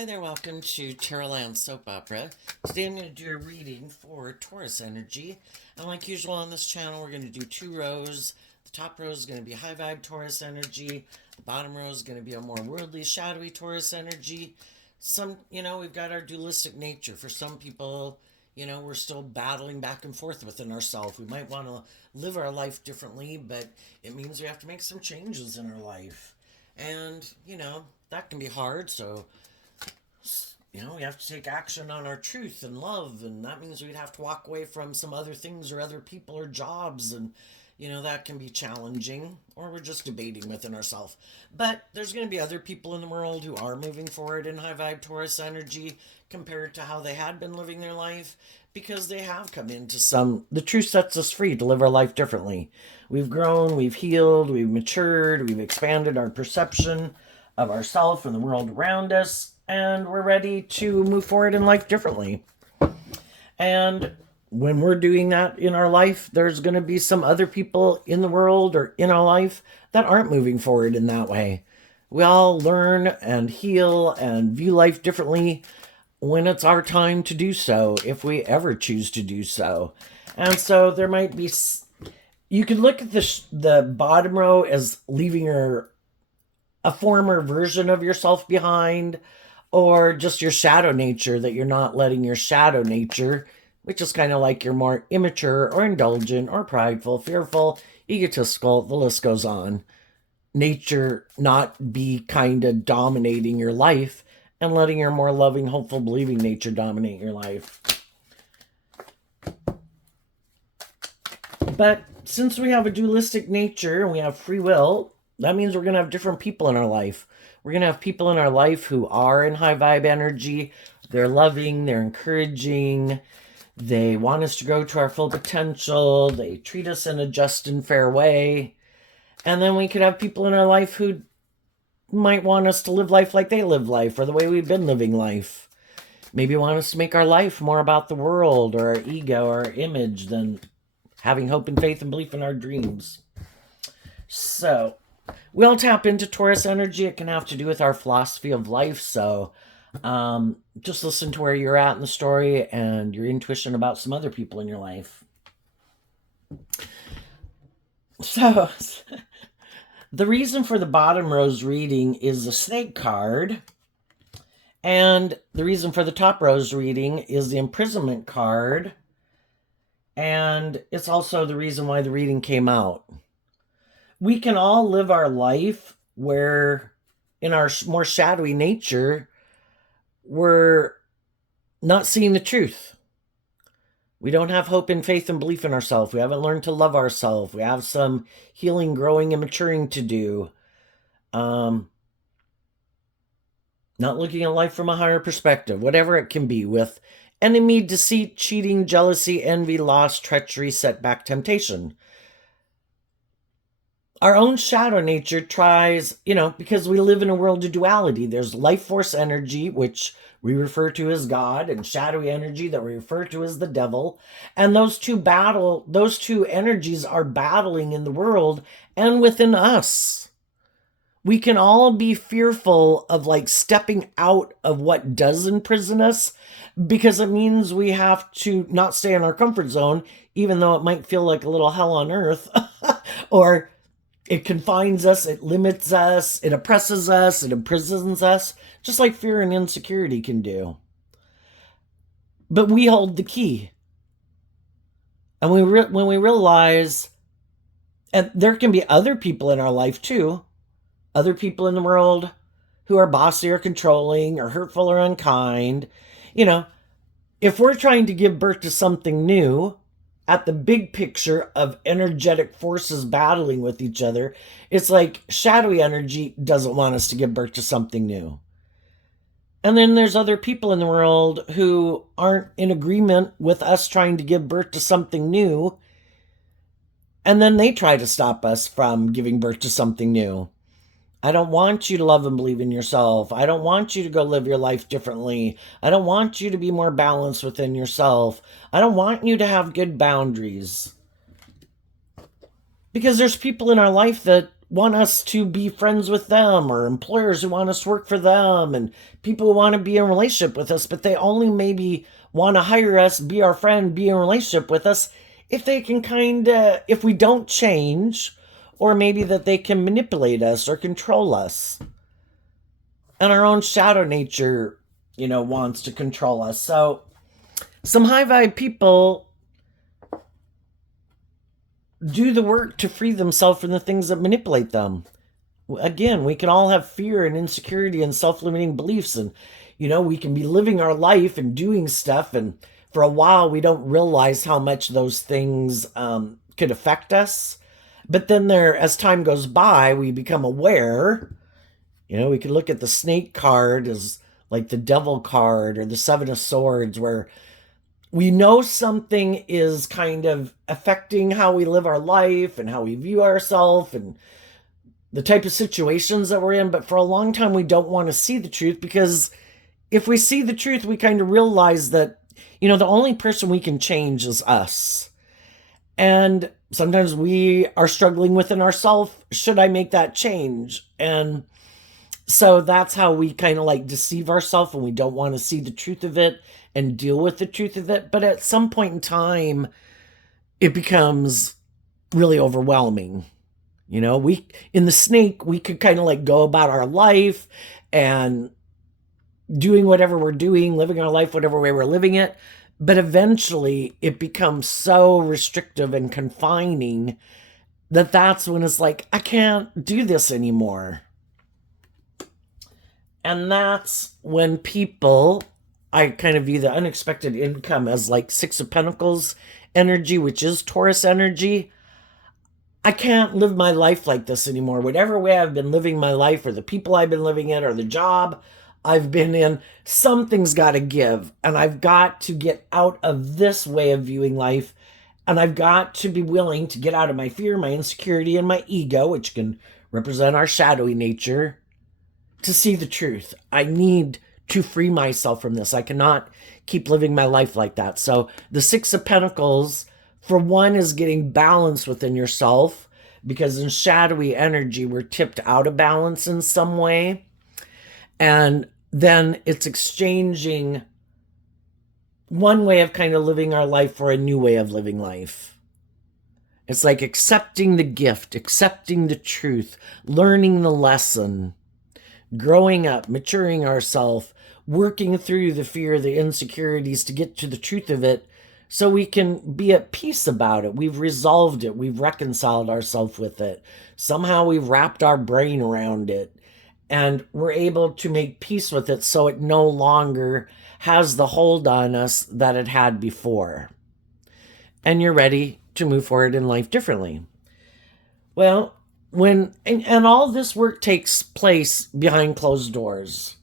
Hi there, welcome to Terraland Soap Opera. Today I'm going to do a reading for Taurus energy. And like usual on this channel, we're going to do two rows. The top row is going to be high vibe Taurus energy. The bottom row is going to be a more worldly, shadowy Taurus energy. We've got our dualistic nature. For some people, we're still battling back and forth within ourselves. We might want to live our life differently, but it means we have to make some changes in our life. And, that can be hard, so we have to take action on our truth and love, and that means we'd have to walk away from some other things or other people or jobs, and that can be challenging, or we're just debating within ourselves. But there's going to be other people in the world who are moving forward in high vibe Taurus energy compared to how they had been living their life, because they have come into the truth sets us free to live our life differently. We've grown, we've healed, we've matured, we've expanded our perception of ourselves and the world around us, and we're ready to move forward in life differently. And when we're doing that in our life, there's going to be some other people in the world or in our life that aren't moving forward in that way. We all learn and heal and view life differently when it's our time to do so, if we ever choose to do so. And so there might be, you could look at the bottom row as leaving a former version of yourself behind, or just your shadow nature, that you're not letting your shadow nature, which is kind of like you're more immature or indulgent or prideful, fearful, egotistical, the list goes on. Nature not be kind of dominating your life, and letting your more loving, hopeful, believing nature dominate your life. But since we have a dualistic nature and we have free will, that means we're going to have different people in our life. We're going to have people in our life who are in high vibe energy. They're loving, they're encouraging, they want us to grow to our full potential, they treat us in a just and fair way. And then we could have people in our life who might want us to live life like they live life, or the way we've been living life. Maybe want us to make our life more about the world or our ego or our image than having hope and faith and belief in our dreams. So we'll tap into Taurus energy. It can have to do with our philosophy of life. So just listen to where you're at in the story and your intuition about some other people in your life. So the reason for the bottom row's reading is the snake card. And the reason for the top row's reading is the imprisonment card. And it's also the reason why the reading came out. We can all live our life where, in our more shadowy nature, we're not seeing the truth. We don't have hope and faith and belief in ourselves. We haven't learned to love ourselves. We have some healing, growing, and maturing to do. Not looking at life from a higher perspective, whatever it can be, with enemy, deceit, cheating, jealousy, envy, loss, treachery, setback, temptation. Our own shadow nature tries, because we live in a world of duality. There's life force energy, which we refer to as God, and shadowy energy that we refer to as the devil. And those two energies are battling in the world and within us. We can all be fearful of stepping out of what does imprison us, because it means we have to not stay in our comfort zone, even though it might feel like a little hell on earth, or it confines us, it limits us, it oppresses us, it imprisons us, just like fear and insecurity can do. But we hold the key. And when we realize, and there can be other people in our life too, other people in the world who are bossy or controlling or hurtful or unkind. If we're trying to give birth to something new, at the big picture of energetic forces battling with each other, it's like shadowy energy doesn't want us to give birth to something new. And then there's other people in the world who aren't in agreement with us trying to give birth to something new, and then they try to stop us from giving birth to something new. I don't want you to love and believe in yourself. I don't want you to go live your life differently. I don't want you to be more balanced within yourself. I don't want you to have good boundaries. Because there's people in our life that want us to be friends with them, or employers who want us to work for them, and people who want to be in a relationship with us, but they only maybe want to hire us, be our friend, be in a relationship with us if they can if we don't change, or maybe that they can manipulate us or control us. And our own shadow nature, wants to control us. So some high vibe people do the work to free themselves from the things that manipulate them. Again, we can all have fear and insecurity and self-limiting beliefs, and we can be living our life and doing stuff, and for a while we don't realize how much those things could affect us. But then as time goes by, we become aware. We could look at the snake card as like the devil card, or the seven of swords, where we know something is kind of affecting how we live our life and how we view ourselves and the type of situations that we're in. But for a long time, we don't want to see the truth, because if we see the truth, we kind of realize that, the only person we can change is us. And sometimes we are struggling within ourselves. Should I make that change? And so that's how we kind of like deceive ourselves, and we don't want to see the truth of it and deal with the truth of it. But at some point in time, it becomes really overwhelming. In the snake, we could kind of like go about our life and doing whatever we're doing, living our life whatever way we're living it. But eventually it becomes so restrictive and confining that's when it's like, I can't do this anymore. And that's when I kind of view the unexpected income as like Six of Pentacles energy, which is Taurus energy. I can't live my life like this anymore. Whatever way I've been living my life, or the people I've been living in, or the job I've been in, something's got to give. And I've got to get out of this way of viewing life. And I've got to be willing to get out of my fear, my insecurity, and my ego, which can represent our shadowy nature, to see the truth. I need to free myself from this. I cannot keep living my life like that. So the Six of Pentacles, for one, is getting balance within yourself, because in shadowy energy, we're tipped out of balance in some way. And then it's exchanging one way of kind of living our life for a new way of living life. It's like accepting the gift, accepting the truth, learning the lesson, growing up, maturing ourselves, working through the fear, the insecurities to get to the truth of it, so we can be at peace about it. We've resolved it. We've reconciled ourselves with it. Somehow we've wrapped our brain around it, and we're able to make peace with it, so it no longer has the hold on us that it had before. And you're ready to move forward in life differently. Well, and all this work takes place behind closed doors.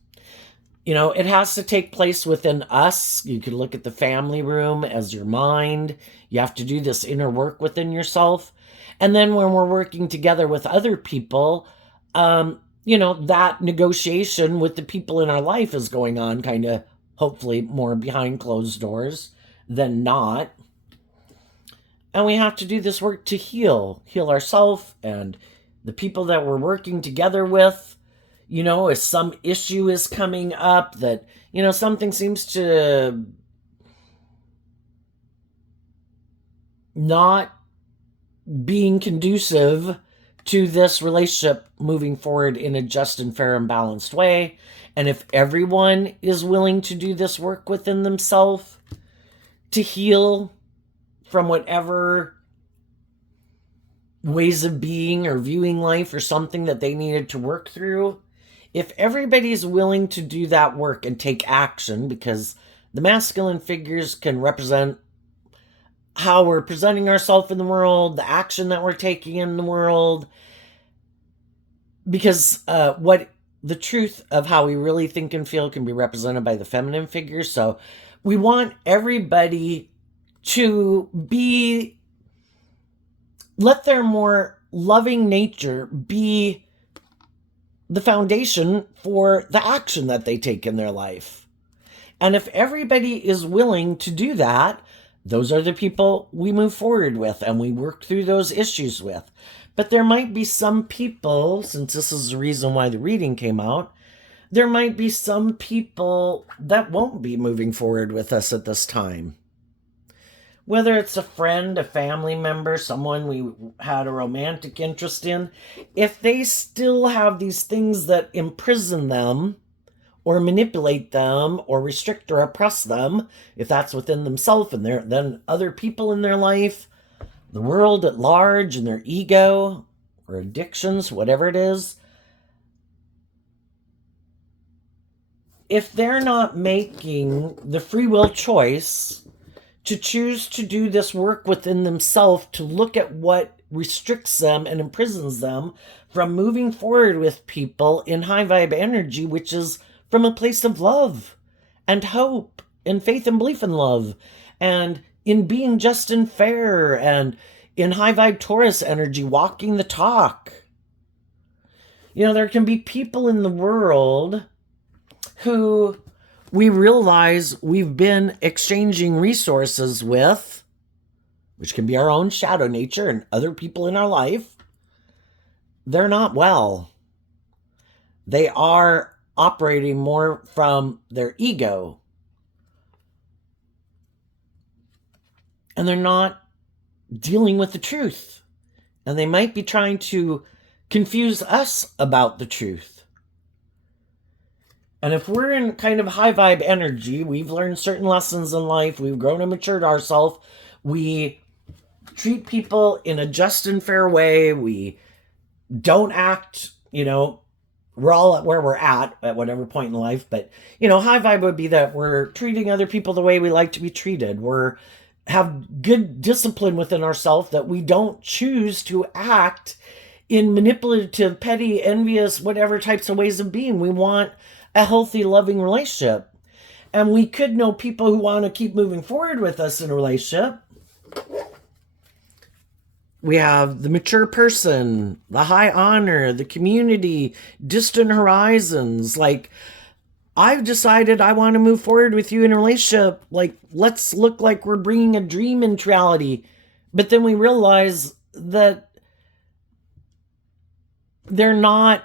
It has to take place within us. You could look at the family room as your mind. You have to do this inner work within yourself. And then when we're working together with other people, that negotiation with the people in our life is going on kind of, hopefully, more behind closed doors than not. And we have to do this work to heal ourselves and the people that we're working together with. If some issue is coming up that, something seems to not being conducive to this relationship moving forward in a just and fair and balanced way. And if everyone is willing to do this work within themselves to heal from whatever ways of being or viewing life or something that they needed to work through, if everybody's willing to do that work and take action, because the masculine figures can represent how we're presenting ourselves in the world, the action that we're taking in the world, because what the truth of how we really think and feel can be represented by the feminine figures. So we want everybody to let their more loving nature be the foundation for the action that they take in their life. And if everybody is willing to do that, those are the people we move forward with and we work through those issues with. But there might be some people, since this is the reason why the reading came out, there might be some people that won't be moving forward with us at this time. Whether it's a friend, a family member, someone we had a romantic interest in, if they still have these things that imprison them or manipulate them or restrict or oppress them, if that's within themselves and then other people in their life, the world at large and their ego or addictions, whatever it is, if they're not making the free will choice to choose to do this work within themselves, to look at what restricts them and imprisons them from moving forward with people in high vibe energy, which is from a place of love and hope and faith and belief in love and in being just and fair and in high vibe Taurus energy, walking the talk. There can be people in the world who we realize we've been exchanging resources with, which can be our own shadow nature and other people in our life. They're not well. They are operating more from their ego. And they're not dealing with the truth. And they might be trying to confuse us about the truth. And if we're in kind of high vibe energy, we've learned certain lessons in life, we've grown and matured ourselves, we treat people in a just and fair way, we don't act, we're all at where we're at whatever point in life, but, high vibe would be that we're treating other people the way we like to be treated. We're have good discipline within ourselves, that we don't choose to act in manipulative, petty, envious, whatever types of ways of being. We want a healthy, loving relationship. And we could know people who want to keep moving forward with us in a relationship. We have the mature person, the high honor, the community, distant horizons. Like, I've decided I want to move forward with you in a relationship. Like, let's look like we're bringing a dream into reality. But then we realize that they're not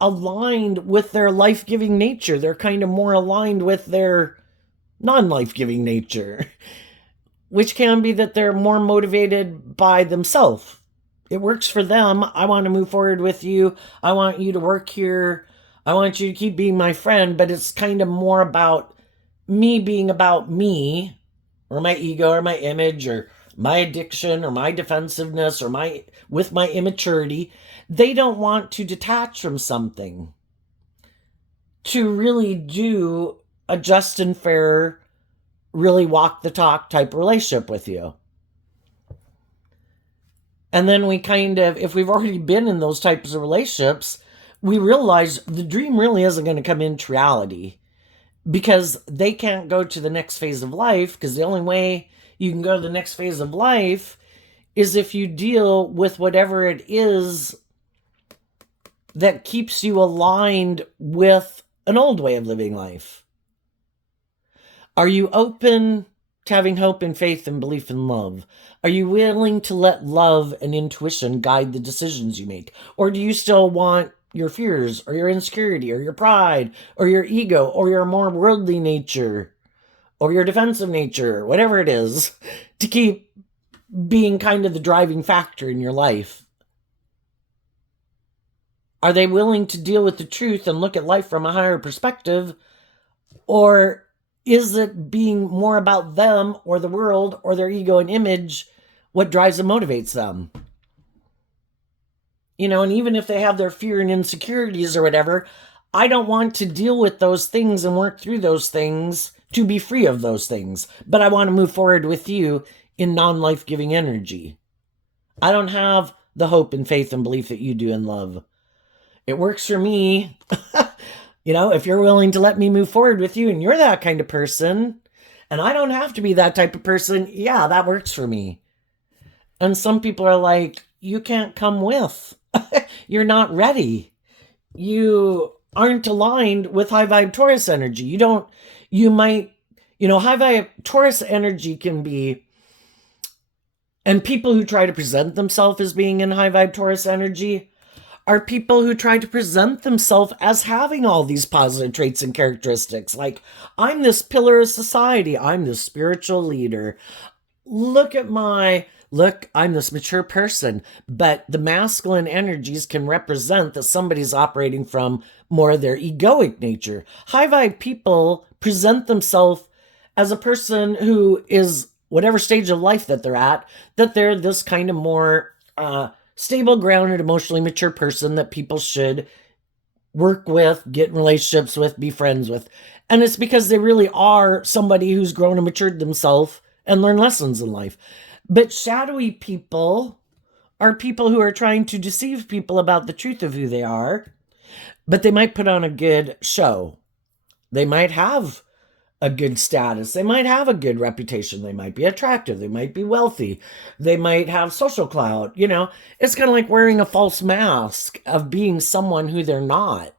aligned with their life-giving nature. They're kind of more aligned with their non-life-giving nature, which can be that they're more motivated by themselves. It works for them. I want to move forward with you. I want you to work here. I want you to keep being my friend, but it's kind of more about me being about me, or my ego, or my image, or my addiction, or my defensiveness, or my immaturity. They don't want to detach from something to really do a just and fair, really walk the talk type relationship with you. And then we kind of, if we've already been in those types of relationships, we realize the dream really isn't going to come into reality, because they can't go to the next phase of life, because the only way you can go to the next phase of life is if you deal with whatever it is that keeps you aligned with an old way of living life. Are you open to having hope and faith and belief in love? Are you willing to let love and intuition guide the decisions you make? Or do you still want your fears or your insecurity or your pride or your ego or your more worldly nature or your defensive nature, whatever it is, to keep being kind of the driving factor in your life? Are they willing to deal with the truth and look at life from a higher perspective? Or is it being more about them or the world or their ego and image what drives and motivates them? And even if they have their fear and insecurities or whatever, I don't want to deal with those things and work through those things to be free of those things. But I want to move forward with you in non-life-giving energy. I don't have the hope and faith and belief that you do in love. It works for me. If you're willing to let me move forward with you and you're that kind of person, and I don't have to be that type of person, yeah, that works for me. And some people are like, you can't come with. You're not ready. You aren't aligned with high vibe Taurus energy. High vibe Taurus energy can be And people who try to present themselves as being in high vibe Taurus energy are people who try to present themselves as having all these positive traits and characteristics. Like, I'm this pillar of society, I'm this spiritual leader. Look, I'm this mature person. But the masculine energies can represent that somebody's operating from more of their egoic nature. High vibe people present themselves as a person who is whatever stage of life that they're at, that they're this kind of more stable, grounded, emotionally mature person that people should work with, get in relationships with, be friends with. And it's because they really are somebody who's grown and matured themselves and learned lessons in life. But shadowy people are people who are trying to deceive people about the truth of who they are, but they might put on a good show. They might have a good status. They might have a good reputation. They might be attractive. They might be wealthy. They might have social clout. You know, it's kind of like wearing a false mask of being someone who they're not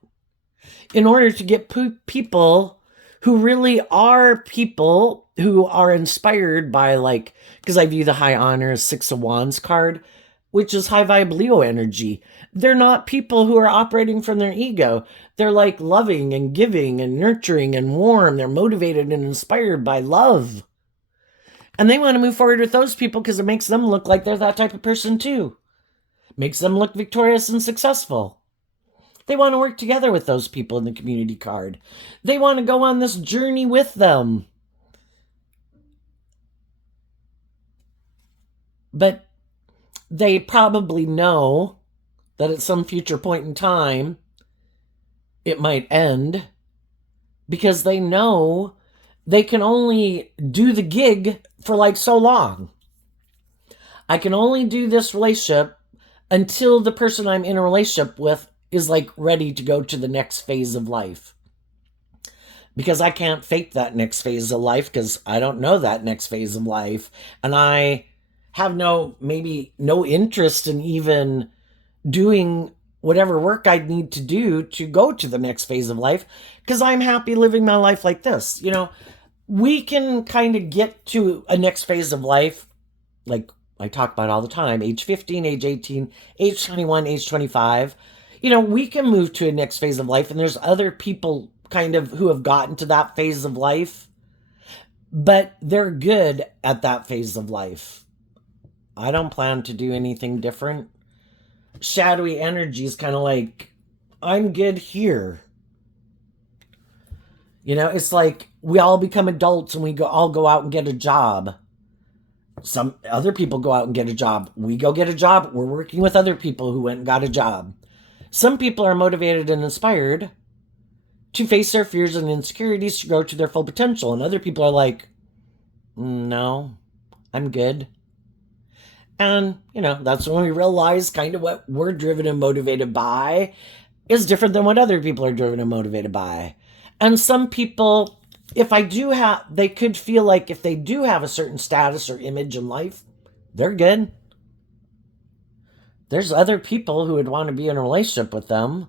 in order to get people who really are people who are inspired by, like, because I view the high honor as Six of Wands card, which is high vibe Leo energy. They're not people who are operating from their ego. They're like loving and giving and nurturing and warm. They're motivated and inspired by love. And they want to move forward with those people because it makes them look like they're that type of person too. Makes them look victorious and successful. They want to work together with those people in the community card. They want to go on this journey with them. But they probably know that at some future point in time, it might end because they know they can only do the gig for like so long. I can only do this relationship until the person I'm in a relationship with is like ready to go to the next phase of life. Because I can't fake that next phase of life because I don't know that next phase of life. And I have no interest in even doing whatever work I'd need to do to go to the next phase of life because I'm happy living my life like this. You know, we can kind of get to a next phase of life, like I talk about all the time, age 15, age 18, age 21, age 25. You know, we can move to a next phase of life, and there's other people kind of who have gotten to that phase of life, but they're good at that phase of life. I don't plan to do anything different. Shadowy energy is kind of like, I'm good here. You know, it's like we all become adults and we all go out and get a job. Some other people go out and get a job. We go get a job. We're working with other people who went and got a job. Some people are motivated and inspired to face their fears and insecurities to grow to their full potential. And other people are like, no, I'm good. And, you know, that's when we realize kind of what we're driven and motivated by is different than what other people are driven and motivated by. And some people, they could feel like if they do have a certain status or image in life, they're good. There's other people who would want to be in a relationship with them,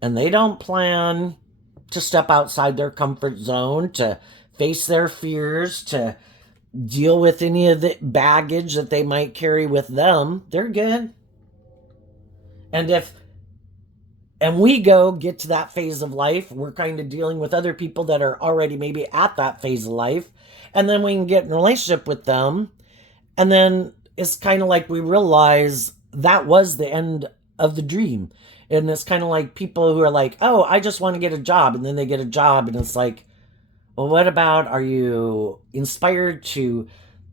and they don't plan to step outside their comfort zone, to face their fears, to deal with any of the baggage that they might carry with them. They're good. And we get to that phase of life, we're kind of dealing with other people that are already maybe at that phase of life, and then we can get in a relationship with them, and then it's kind of like we realize that was the end of the dream. And it's kind of like people who are like, oh, I just want to get a job, and then they get a job, and it's like, well, what about, are you inspired to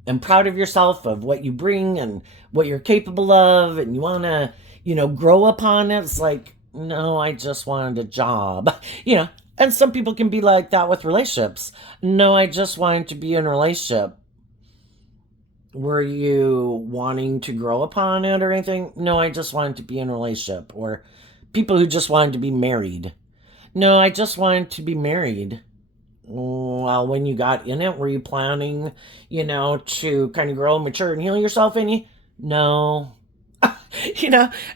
and proud of yourself, of what you bring and what you're capable of, and you want to, grow upon it? It's like, no, I just wanted a job, and some people can be like that with relationships. No, I just wanted to be in a relationship. Were you wanting to grow upon it or anything? No, I just wanted to be in a relationship. Or people who just wanted to be married. No, I just wanted to be married. Well, when you got in it, were you planning, to kind of grow, mature, and heal yourself any? No.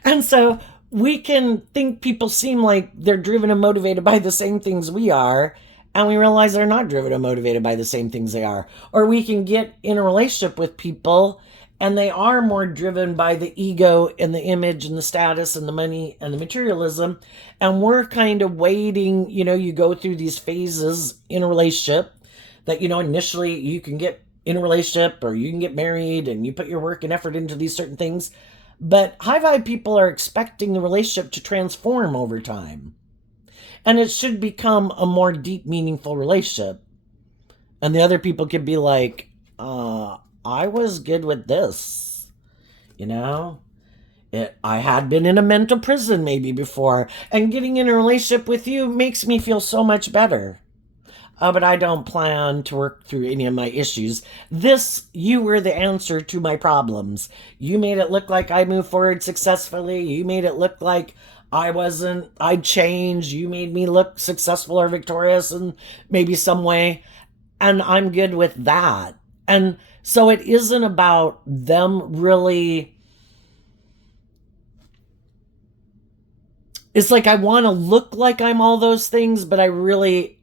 And so we can think people seem like they're driven and motivated by the same things we are, and we realize they're not driven and motivated by the same things they are. Or we can get in a relationship with people And they are more driven by the ego and the image and the status and the money and the materialism. And we're kind of waiting, you go through these phases in a relationship that, initially you can get in a relationship or you can get married and you put your work and effort into these certain things. But high vibe people are expecting the relationship to transform over time. And it should become a more deep, meaningful relationship. And the other people could be like, I was good with this, you know? I had been in a mental prison maybe before, and getting in a relationship with you makes me feel so much better. But I don't plan to work through any of my issues. You were the answer to my problems. You made it look like I moved forward successfully. You made it look like I'd changed. You made me look successful or victorious in maybe some way. And I'm good with that. And so it isn't about them really. It's like I want to look like I'm all those things, but I really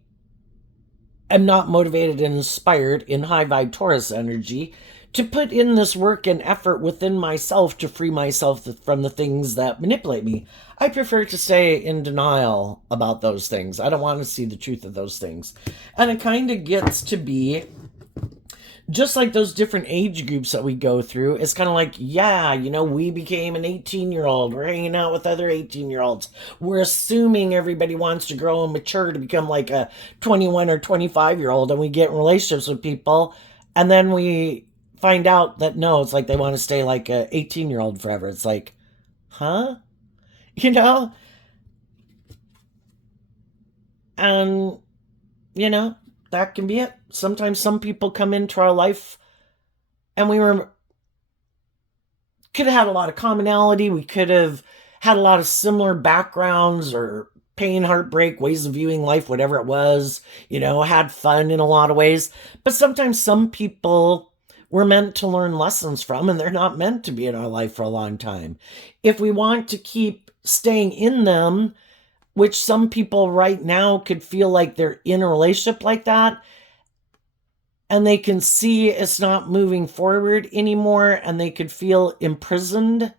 am not motivated and inspired in high vibe Taurus energy to put in this work and effort within myself to free myself from the things that manipulate me. I prefer to stay in denial about those things. I don't want to see the truth of those things. And it kind of gets to be just like those different age groups that we go through. It's kind of like, yeah, we became an 18-year-old. We're hanging out with other 18-year-olds. We're assuming everybody wants to grow and mature to become like a 21 or 25-year-old, and we get in relationships with people, and then we find out that no, it's like they want to stay like a 18-year-old forever. It's like, huh? And, that can be it. Sometimes some people come into our life and could have had a lot of commonality. We could have had a lot of similar backgrounds or pain, heartbreak, ways of viewing life, whatever it was, had fun in a lot of ways. But sometimes some people we're meant to learn lessons from, and they're not meant to be in our life for a long time. If we want to keep staying in them, which some people right now could feel like they're in a relationship like that, and they can see it's not moving forward anymore, and they could feel imprisoned.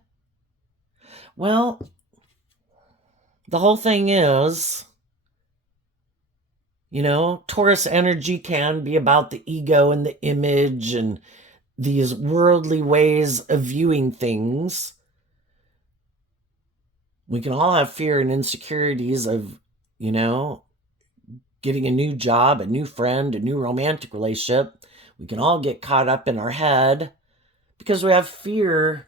Well, the whole thing is, Taurus energy can be about the ego and the image and these worldly ways of viewing things. We can all have fear and insecurities of, getting a new job, a new friend, a new romantic relationship. We can all get caught up in our head because we have fear.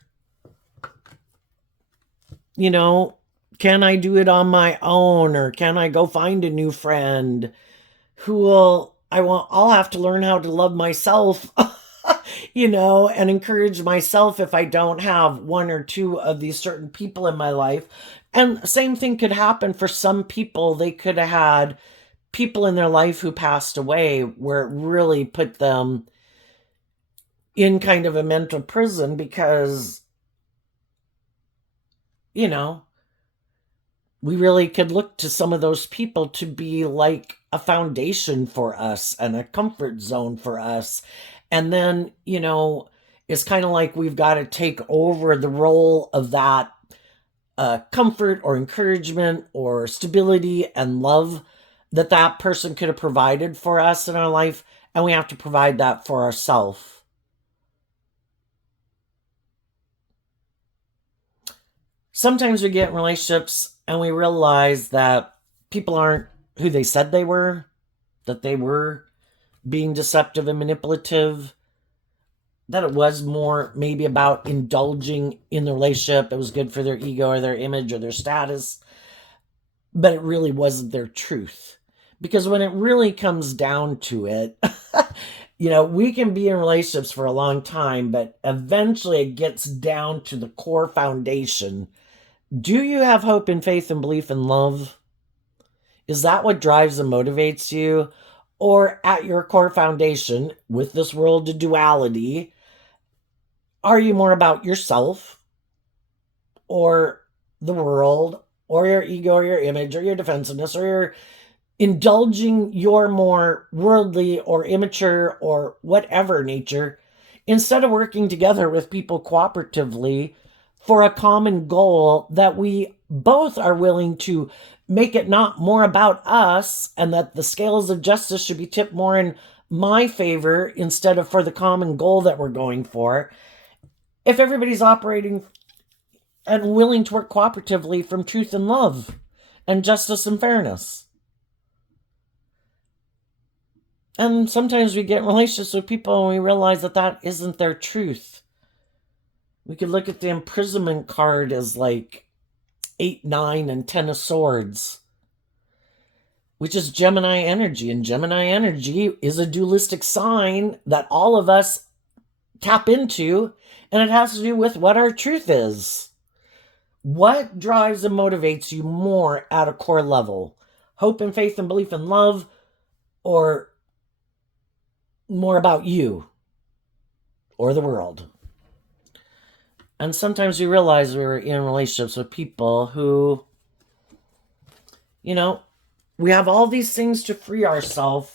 Can I do it on my own, or can I go find a new friend I'll have to learn how to love myself, and encourage myself if I don't have one or two of these certain people in my life. And same thing could happen for some people. They could have had people in their life who passed away where it really put them in kind of a mental prison because, we really could look to some of those people to be like a foundation for us and a comfort zone for us. And then, it's kind of like we've got to take over the role of that comfort or encouragement or stability and love that person could have provided for us in our life, and we have to provide that for ourselves. Sometimes we get in relationships and we realize that people aren't who they said they were, that they were being deceptive and manipulative, that it was more maybe about indulging in the relationship. It was good for their ego or their image or their status, but it really wasn't their truth. Because when it really comes down to it, we can be in relationships for a long time, but eventually it gets down to the core foundation. Do you have hope and faith and belief and love? Is that what drives and motivates you? Or at your core foundation, with this world of duality, are you more about yourself or the world or your ego or your image or your defensiveness, or your indulging your more worldly or immature or whatever nature instead of working together with people cooperatively for a common goal that we both are willing to make it not more about us, and that the scales of justice should be tipped more in my favor instead of for the common goal that we're going for. If everybody's operating and willing to work cooperatively from truth and love and justice and fairness. And sometimes we get in relationships with people and we realize that that isn't their truth. We could look at the imprisonment card as like 8, 9, and 10 of swords, which is Gemini energy. And Gemini energy is a dualistic sign that all of us tap into, and it has to do with what our truth is. What drives and motivates you more at a core level? Hope and faith and belief and love, or more about you or the world? And sometimes we realize we're in relationships with people who, we have all these things to free ourselves.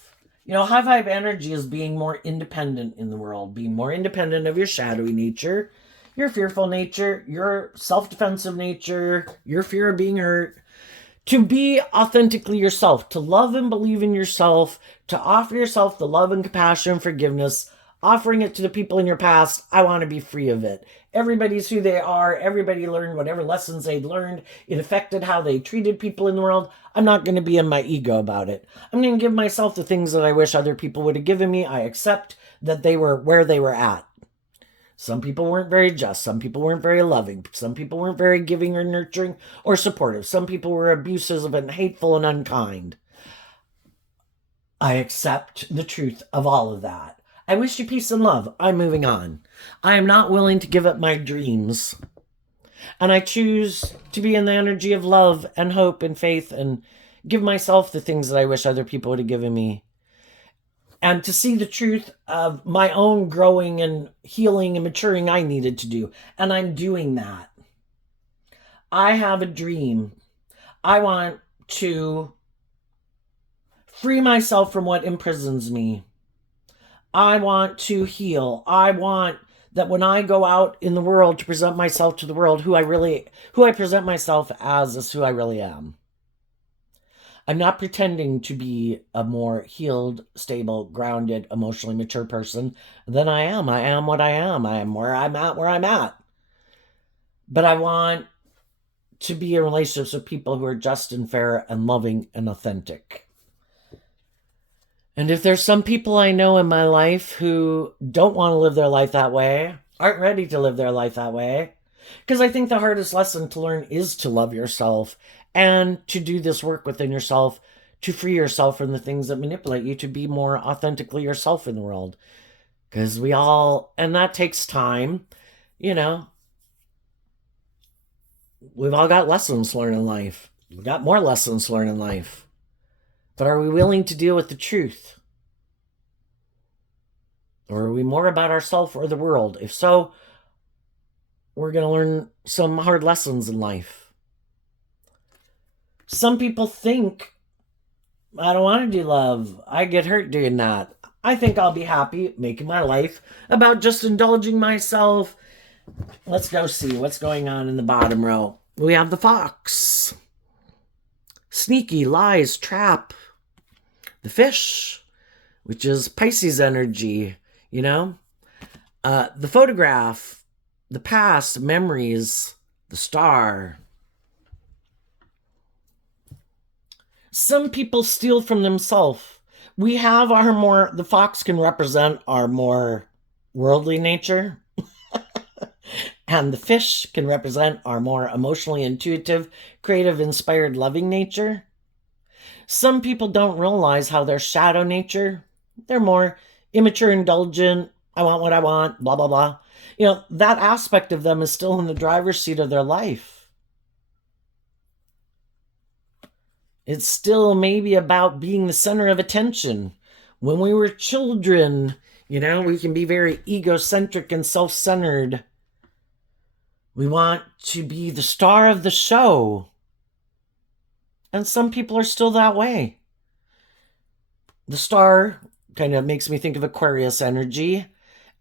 High vibe energy is being more independent in the world, being more independent of your shadowy nature, your fearful nature, your self-defensive nature, your fear of being hurt, to be authentically yourself, to love and believe in yourself, to offer yourself the love and compassion and forgiveness, offering it to the people in your past. I want to be free of it. Everybody's who they are. Everybody learned whatever lessons they'd learned. It affected how they treated people in the world. I'm not going to be in my ego about it. I'm going to give myself the things that I wish other people would have given me. I accept that they were where they were at. Some people weren't very just. Some people weren't very loving. Some people weren't very giving or nurturing or supportive. Some people were abusive and hateful and unkind. I accept the truth of all of that. I wish you peace and love. I'm moving on. I am not willing to give up my dreams. And I choose to be in the energy of love and hope and faith and give myself the things that I wish other people would have given me. And to see the truth of my own growing and healing and maturing I needed to do. And I'm doing that. I have a dream. I want to free myself from what imprisons me. I want to heal. I want that when I go out in the world to present myself to the world, who I present myself as is who I really am. I'm not pretending to be a more healed, stable, grounded, emotionally mature person than I am. I am what I am. I am where I'm at. But I want to be in relationships with people who are just and fair and loving and authentic. And if there's some people I know in my life who don't want to live their life that way, aren't ready to live their life that way, because I think the hardest lesson to learn is to love yourself and to do this work within yourself, to free yourself from the things that manipulate you to be more authentically yourself in the world. Because and that takes time, we've all got lessons to learn in life. We've got more lessons to learn in life. But are we willing to deal with the truth? Or are we more about ourselves or the world? If so, we're going to learn some hard lessons in life. Some people think, I don't want to do love. I get hurt doing that. I think I'll be happy making my life about just indulging myself. Let's go see what's going on in the bottom row. We have the fox. Sneaky, lies, trap. The fish, which is Pisces energy, the photograph, the past, memories, the star. Some people steal from themselves. We have the fox can represent our more worldly nature. And the fish can represent our more emotionally intuitive, creative, inspired, loving nature. Some people don't realize how their shadow nature, they're more immature, indulgent, I want what I want, blah, blah, blah. That aspect of them is still in the driver's seat of their life. It's still maybe about being the center of attention. When we were children, we can be very egocentric and self-centered. We want to be the star of the show. And some people are still that way. The star kind of makes me think of Aquarius energy.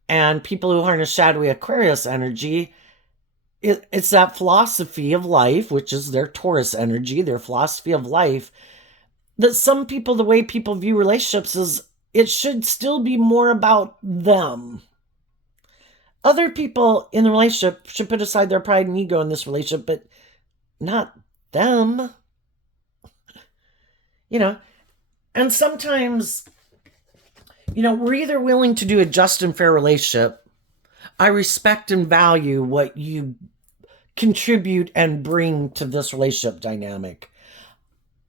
and people who harness shadowy Aquarius energy, it's that philosophy of life, which is their Taurus energy, their philosophy of life, that some people, the way people view relationships is it should still be more about them. Other people in the relationship should put aside their pride and ego in this relationship, but not them. And sometimes, we're either willing to do a just and fair relationship. I respect and value what you contribute and bring to this relationship dynamic.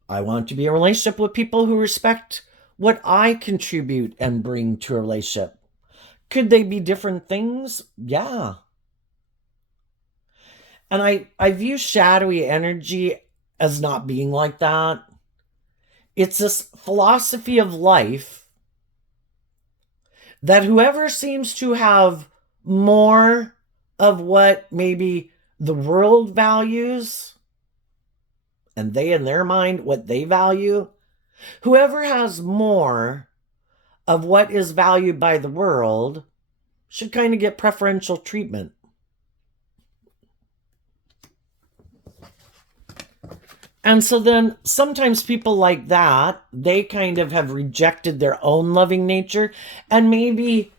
I want to be in a relationship with people who respect what I contribute and bring to a relationship. Could they be different things? Yeah. And I view shadowy energy as not being like that. It's this philosophy of life that whoever seems to have more of what maybe the world values, and they in their mind what they value, whoever has more of what is valued by the world should kind of get preferential treatment. And so then sometimes people like that, they kind of have rejected their own loving nature, and maybe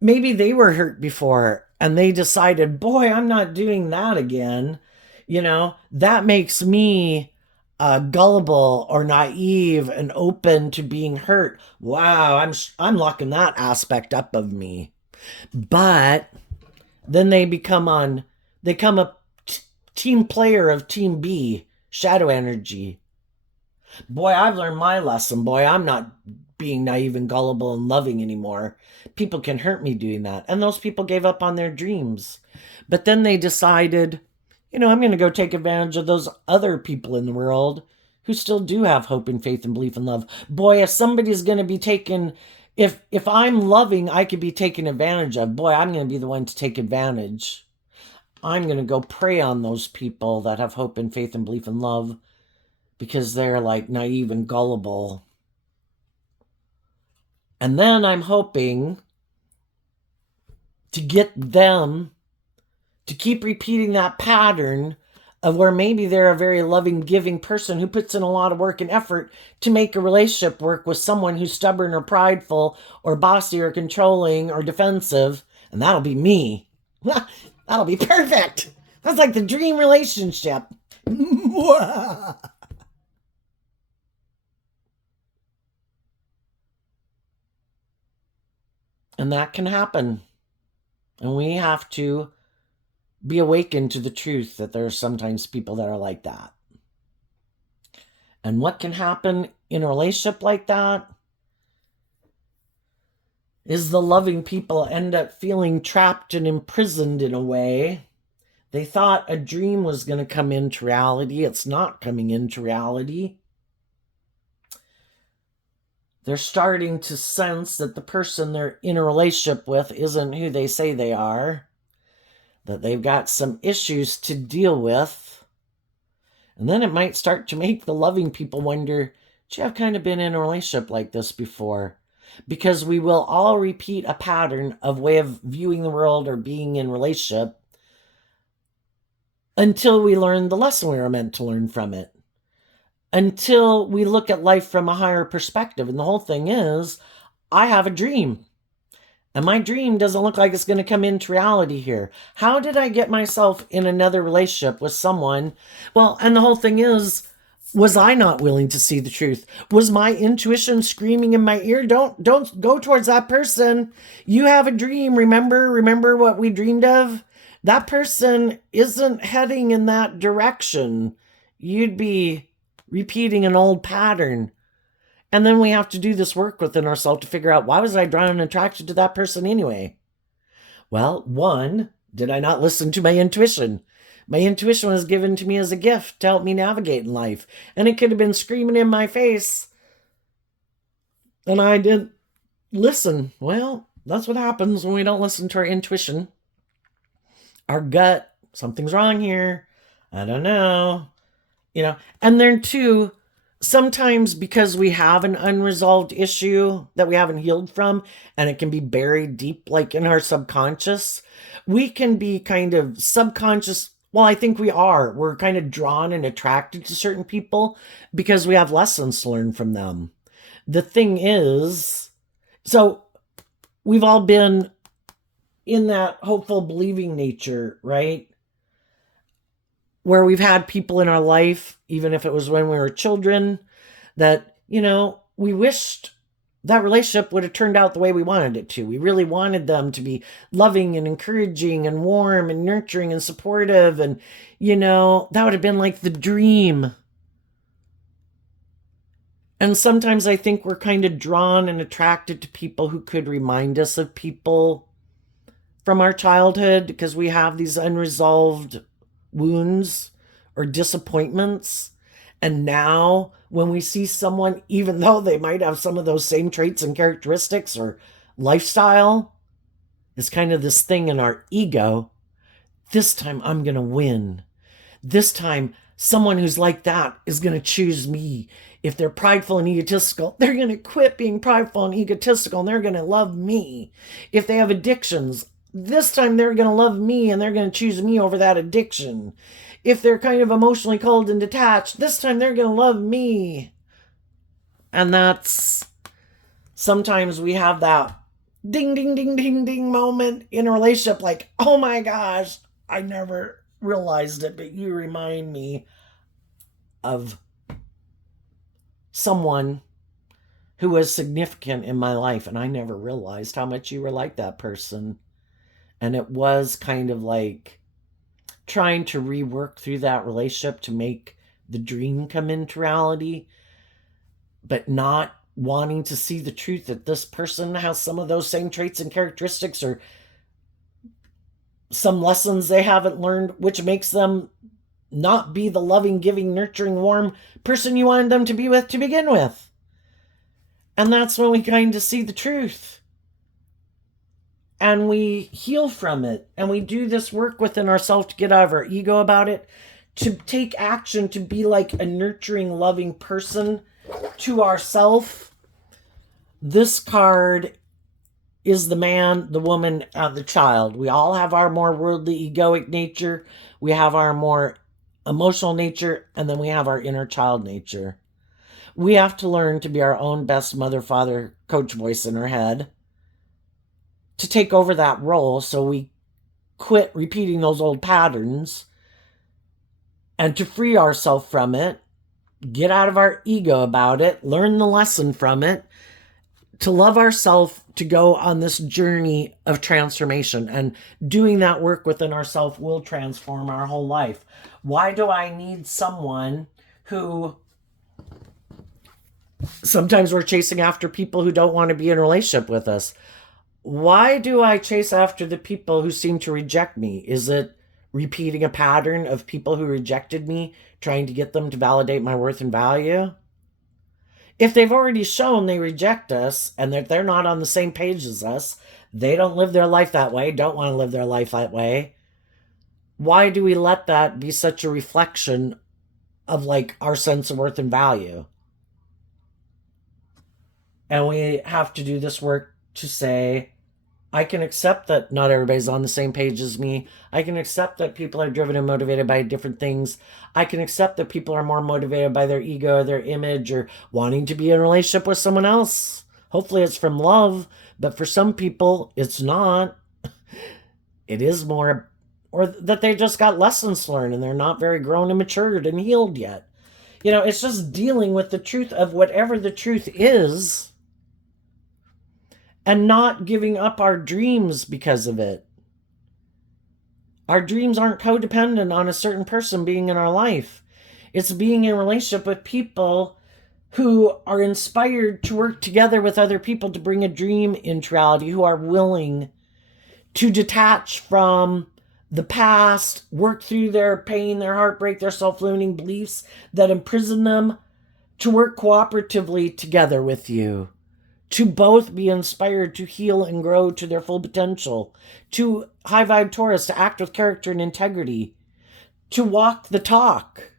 they were hurt before and they decided, boy, I'm not doing that again. That makes me gullible or naive and open to being hurt. Wow, I'm locking that aspect up of me. But then they become a team player of Team B, shadow energy. Boy, I've learned my lesson. Boy, I'm not being naive and gullible and loving anymore. People can hurt me doing that. And those people gave up on their dreams. But then they decided, I'm going to go take advantage of those other people in the world who still do have hope and faith and belief and love. Boy, if somebody's going to be taken, if I'm loving, I could be taken advantage of. Boy, I'm going to be the one to take advantage. I'm going to go prey on those people that have hope and faith and belief and love because they're like naive and gullible. And then I'm hoping to get them to keep repeating that pattern of where maybe they're a very loving, giving person who puts in a lot of work and effort to make a relationship work with someone who's stubborn or prideful or bossy or controlling or defensive. And that'll be me. That'll be perfect. That's like the dream relationship. And that can happen. And we have to be awakened to the truth that there are sometimes people that are like that. And what can happen in a relationship like that is the loving people end up feeling trapped and imprisoned in a way. They thought a dream was going to come into reality. It's not coming into reality. They're starting to sense that the person they're in a relationship with isn't who they say they are, that they've got some issues to deal with. And then it might start to make the loving people wonder, gee, I've kind of been in a relationship like this before. Because we will all repeat a pattern of way of viewing the world or being in relationship until we learn the lesson we were meant to learn from it. Until we look at life from a higher perspective. And the whole thing is, I have a dream. And my dream doesn't look like it's going to come into reality here. How did I get myself in another relationship with someone? Well, and the whole thing is, was I not willing to see the truth? Was my intuition screaming in my ear, don't go towards that person. You have a dream. Remember what we dreamed of? That person isn't heading in that direction. You'd be repeating an old pattern. And then we have to do this work within ourselves to figure out, why was I drawn and attracted to that person anyway? Well, one, did I not listen to my intuition? My intuition was given to me as a gift to help me navigate in life. And it could have been screaming in my face. And I didn't listen. Well, that's what happens when we don't listen to our intuition. Our gut, something's wrong here. I don't know. And then two, sometimes because we have an unresolved issue that we haven't healed from, and it can be buried deep, like in our subconscious, we can be kind of subconscious. Well, I think we are. We're kind of drawn and attracted to certain people because we have lessons to learn from them. The thing is, so we've all been in that hopeful, believing nature, right? Where we've had people in our life, even if it was when we were children, that, we wished that relationship would have turned out the way we wanted it to. We really wanted them to be loving and encouraging and warm and nurturing and supportive. And, that would have been like the dream. And sometimes I think we're kind of drawn and attracted to people who could remind us of people from our childhood because we have these unresolved wounds or disappointments. And now when we see someone, even though they might have some of those same traits and characteristics or lifestyle, it's kind of this thing in our ego. This time I'm going to win. This time someone who's like that is going to choose me. If they're prideful and egotistical, they're going to quit being prideful and egotistical and they're going to love me. If they have addictions, this time they're going to love me and they're going to choose me over that addiction. If they're kind of emotionally cold and detached, this time they're going to love me. And that's, sometimes we have that ding, ding, ding, ding, ding moment in a relationship like, oh my gosh, I never realized it, but you remind me of someone who was significant in my life, and I never realized how much you were like that person. And it was kind of like trying to rework through that relationship to make the dream come into reality, but not wanting to see the truth that this person has some of those same traits and characteristics or some lessons they haven't learned, which makes them not be the loving, giving, nurturing, warm person you wanted them to be with to begin with. And that's when we kind of see the truth. And we heal from it. And we do this work within ourselves to get out of our ego about it, to take action, to be like a nurturing, loving person to ourself. This card is the man, the woman, the child. We all have our more worldly, egoic nature. We have our more emotional nature, and then we have our inner child nature. We have to learn to be our own best mother, father, coach voice in our head, to take over that role so we quit repeating those old patterns and to free ourselves from it, get out of our ego about it, learn the lesson from it, to love ourselves, to go on this journey of transformation. And doing that work within ourselves will transform our whole life. Why do I need someone who... Sometimes we're chasing after people who don't want to be in a relationship with us. Why do I chase after the people who seem to reject me? Is it repeating a pattern of people who rejected me, trying to get them to validate my worth and value? If they've already shown they reject us and that they're not on the same page as us, they don't live their life that way, don't want to live their life that way, why do we let that be such a reflection of like our sense of worth and value? And we have to do this work to say, I can accept that not everybody's on the same page as me. I can accept that people are driven and motivated by different things. I can accept that people are more motivated by their ego or their image or wanting to be in a relationship with someone else. Hopefully it's from love, but for some people it's not. It is more, or that they just got lessons to learn and they're not very grown and matured and healed yet. It's just dealing with the truth of whatever the truth is, and not giving up our dreams because of it. Our dreams aren't codependent on a certain person being in our life. It's being in a relationship with people who are inspired to work together with other people to bring a dream into reality, who are willing to detach from the past, work through their pain, their heartbreak, their self-limiting beliefs that imprison them, to work cooperatively together with you, to both be inspired to heal and grow to their full potential, to high vibe Taurus, to act with character and integrity, to walk the talk.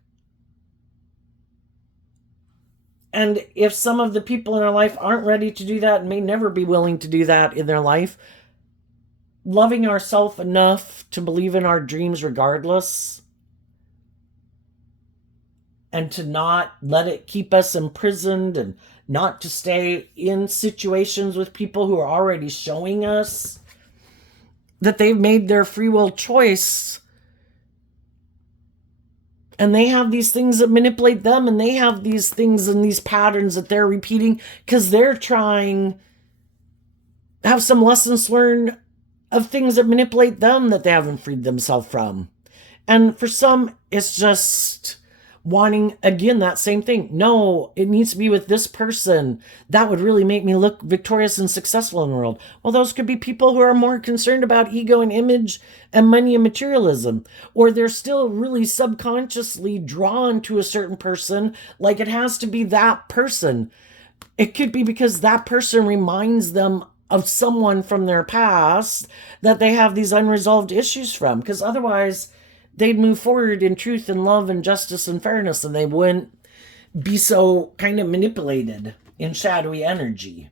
And if some of the people in our life aren't ready to do that and may never be willing to do that in their life, loving ourselves enough to believe in our dreams regardless and to not let it keep us imprisoned and not to stay in situations with people who are already showing us that they've made their free will choice and they have these things that manipulate them and they have these things and these patterns that they're repeating because they're trying to have some lessons learned of things that manipulate them that they haven't freed themselves from. And for some, it's just wanting, again, that same thing. No, it needs to be with this person. That would really make me look victorious and successful in the world. Well, those could be people who are more concerned about ego and image and money and materialism. Or they're still really subconsciously drawn to a certain person, like it has to be that person. It could be because that person reminds them of someone from their past that they have these unresolved issues from. Because otherwise, they'd move forward in truth and love and justice and fairness, and they wouldn't be so kind of manipulated in shadowy energy.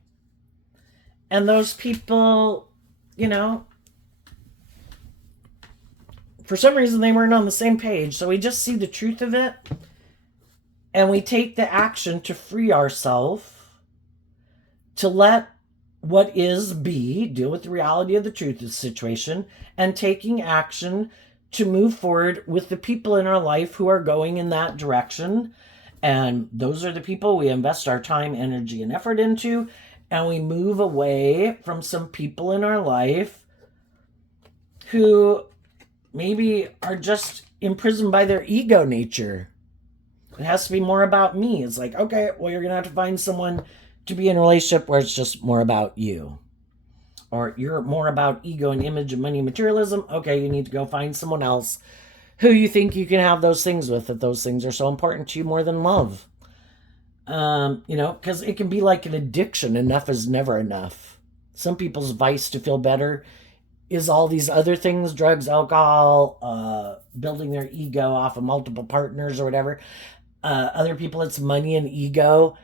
And those people, for some reason they weren't on the same page. So we just see the truth of it, and we take the action to free ourselves, to let what is be, deal with the reality of the truth of the situation, and taking action to move forward with the people in our life who are going in that direction. And those are the people we invest our time, energy, and effort into. And we move away from some people in our life who maybe are just imprisoned by their ego nature. It has to be more about me. It's like, okay, well, you're going to have to find someone to be in a relationship where it's just more about you. Or you're more about ego and image and money and materialism. Okay, you need to go find someone else who you think you can have those things with, if those things are so important to you more than love. Because it can be like an addiction. Enough is never enough. Some people's vice to feel better is all these other things, drugs, alcohol, building their ego off of multiple partners or whatever. Other people, it's money and ego.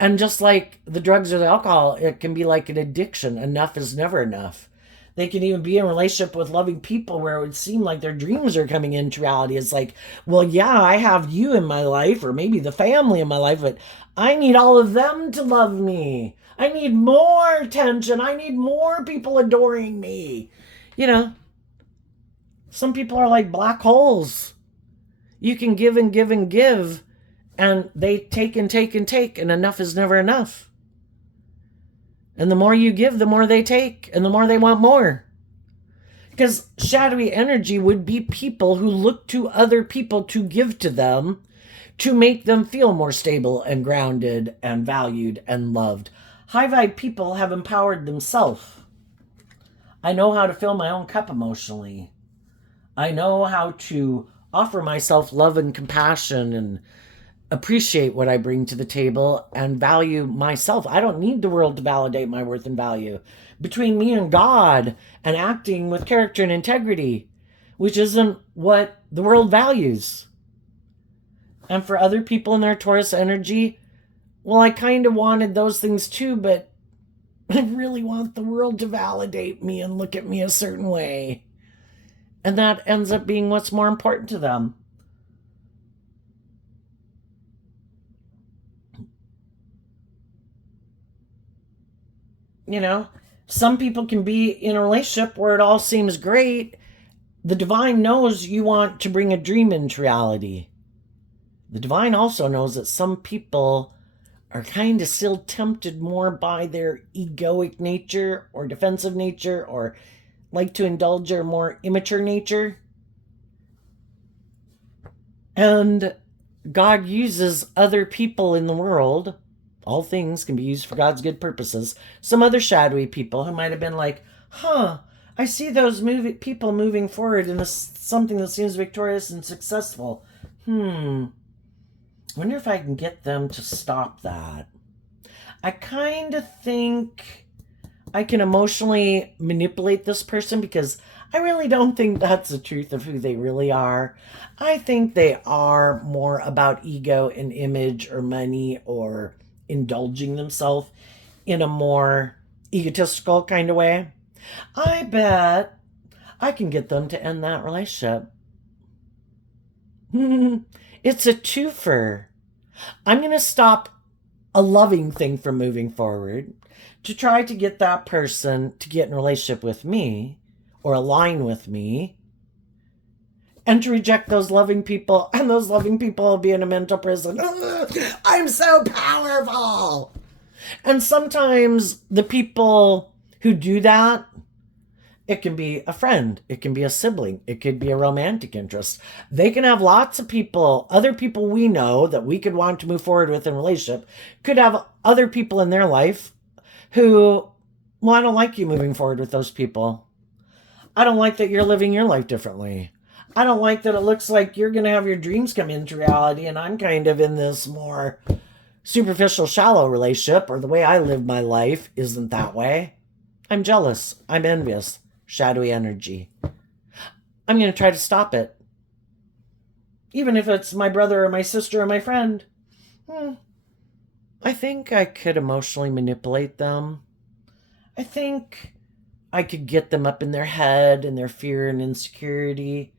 And just like the drugs or the alcohol, it can be like an addiction. Enough is never enough. They can even be in a relationship with loving people where it would seem like their dreams are coming into reality. It's like, well, yeah, I have you in my life, or maybe the family in my life, but I need all of them to love me. I need more attention. I need more people adoring me. Some people are like black holes. You can give and give and give, and they take and take and take, and enough is never enough. And the more you give, the more they take, and the more they want more. Because shadowy energy would be people who look to other people to give to them to make them feel more stable and grounded and valued and loved. High vibe people have empowered themselves. I know how to fill my own cup emotionally. I know how to offer myself love and compassion and appreciate what I bring to the table and value myself. I don't need the world to validate my worth and value. Between me and God and acting with character and integrity, which isn't what the world values. And for other people in their Taurus energy, well, I kind of wanted those things too, but I really want the world to validate me and look at me a certain way. And that ends up being what's more important to them. Some people can be in a relationship where it all seems great. The divine knows you want to bring a dream into reality. The divine also knows that some people are kind of still tempted more by their egoic nature or defensive nature or like to indulge their more immature nature. And God uses other people in the world. All things can be used for God's good purposes. Some other shadowy people who might have been like, I see those people moving forward in something that seems victorious and successful. Wonder if I can get them to stop that. I kind of think I can emotionally manipulate this person because I really don't think that's the truth of who they really are. I think they are more about ego and image or money or indulging themselves in a more egotistical kind of way. I bet I can get them to end that relationship. It's a twofer. I'm going to stop a loving thing from moving forward to try to get that person to get in a relationship with me or align with me, and to reject those loving people, and those loving people will be in a mental prison. I'm so powerful. And sometimes the people who do that, it can be a friend, it can be a sibling, it could be a romantic interest. They can have lots of people, other people we know that we could want to move forward with in a relationship, could have other people in their life who, well, I don't like you moving forward with those people. I don't like that you're living your life differently. I don't like that it looks like you're going to have your dreams come into reality and I'm kind of in this more superficial, shallow relationship, or the way I live my life isn't that way. I'm jealous. I'm envious. Shadowy energy. I'm going to try to stop it. Even if it's my brother or my sister or my friend. I think I could emotionally manipulate them. I think I could get them up in their head and their fear and insecurity.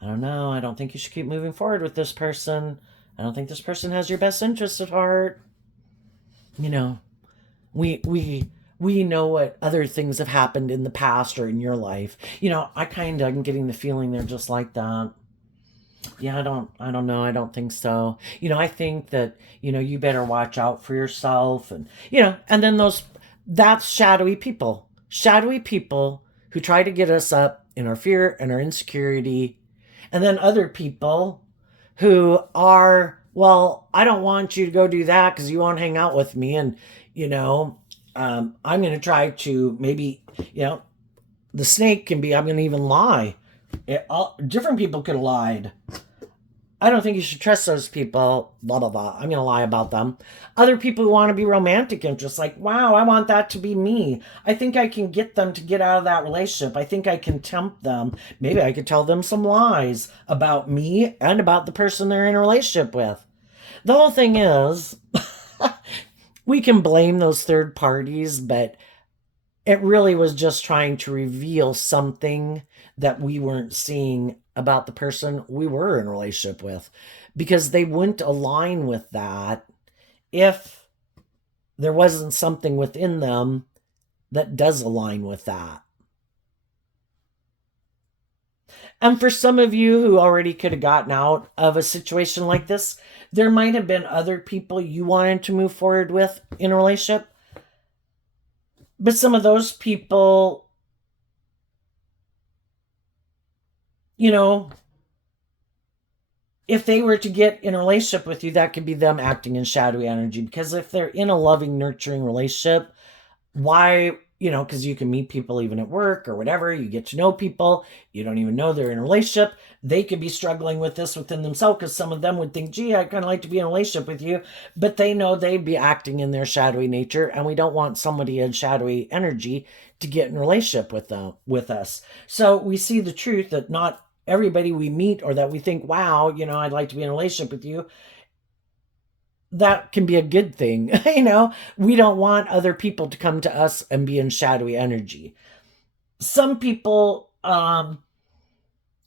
I don't know. I don't think you should keep moving forward with this person. I don't think this person has your best interest at heart. You know, we know what other things have happened in the past or in your life. I'm getting the feeling they're just like that. Yeah, I don't know. I don't think so. I think that, you better watch out for yourself, and then that's shadowy people. Shadowy people who try to get us up in our fear and our insecurity. And then other people who are, well, I don't want you to go do that because you won't hang out with me. And, I'm going to try to maybe, the snake can be, I'm going to even lie. Different people could have lied. I don't think you should trust those people, blah, blah, blah. I'm going to lie about them. Other people who want to be romantic interests, like, wow, I want that to be me. I think I can get them to get out of that relationship. I think I can tempt them. Maybe I could tell them some lies about me and about the person they're in a relationship with. The whole thing is, we can blame those third parties, but it really was just trying to reveal something that we weren't seeing about the person we were in a relationship with, because they wouldn't align with that if there wasn't something within them that does align with that. And for some of you who already could have gotten out of a situation like this, there might have been other people you wanted to move forward with in a relationship. But some of those people, if they were to get in a relationship with you, that could be them acting in shadowy energy. Because if they're in a loving, nurturing relationship, why, because you can meet people even at work or whatever, you get to know people, you don't even know they're in a relationship. They could be struggling with this within themselves, because some of them would think, gee, I kind of like to be in a relationship with you, but they know they'd be acting in their shadowy nature, and we don't want somebody in shadowy energy to get in a relationship with us. So we see the truth that not everybody we meet or that we think, wow, I'd like to be in a relationship with you, that can be a good thing. We don't want other people to come to us and be in shadowy energy. Some people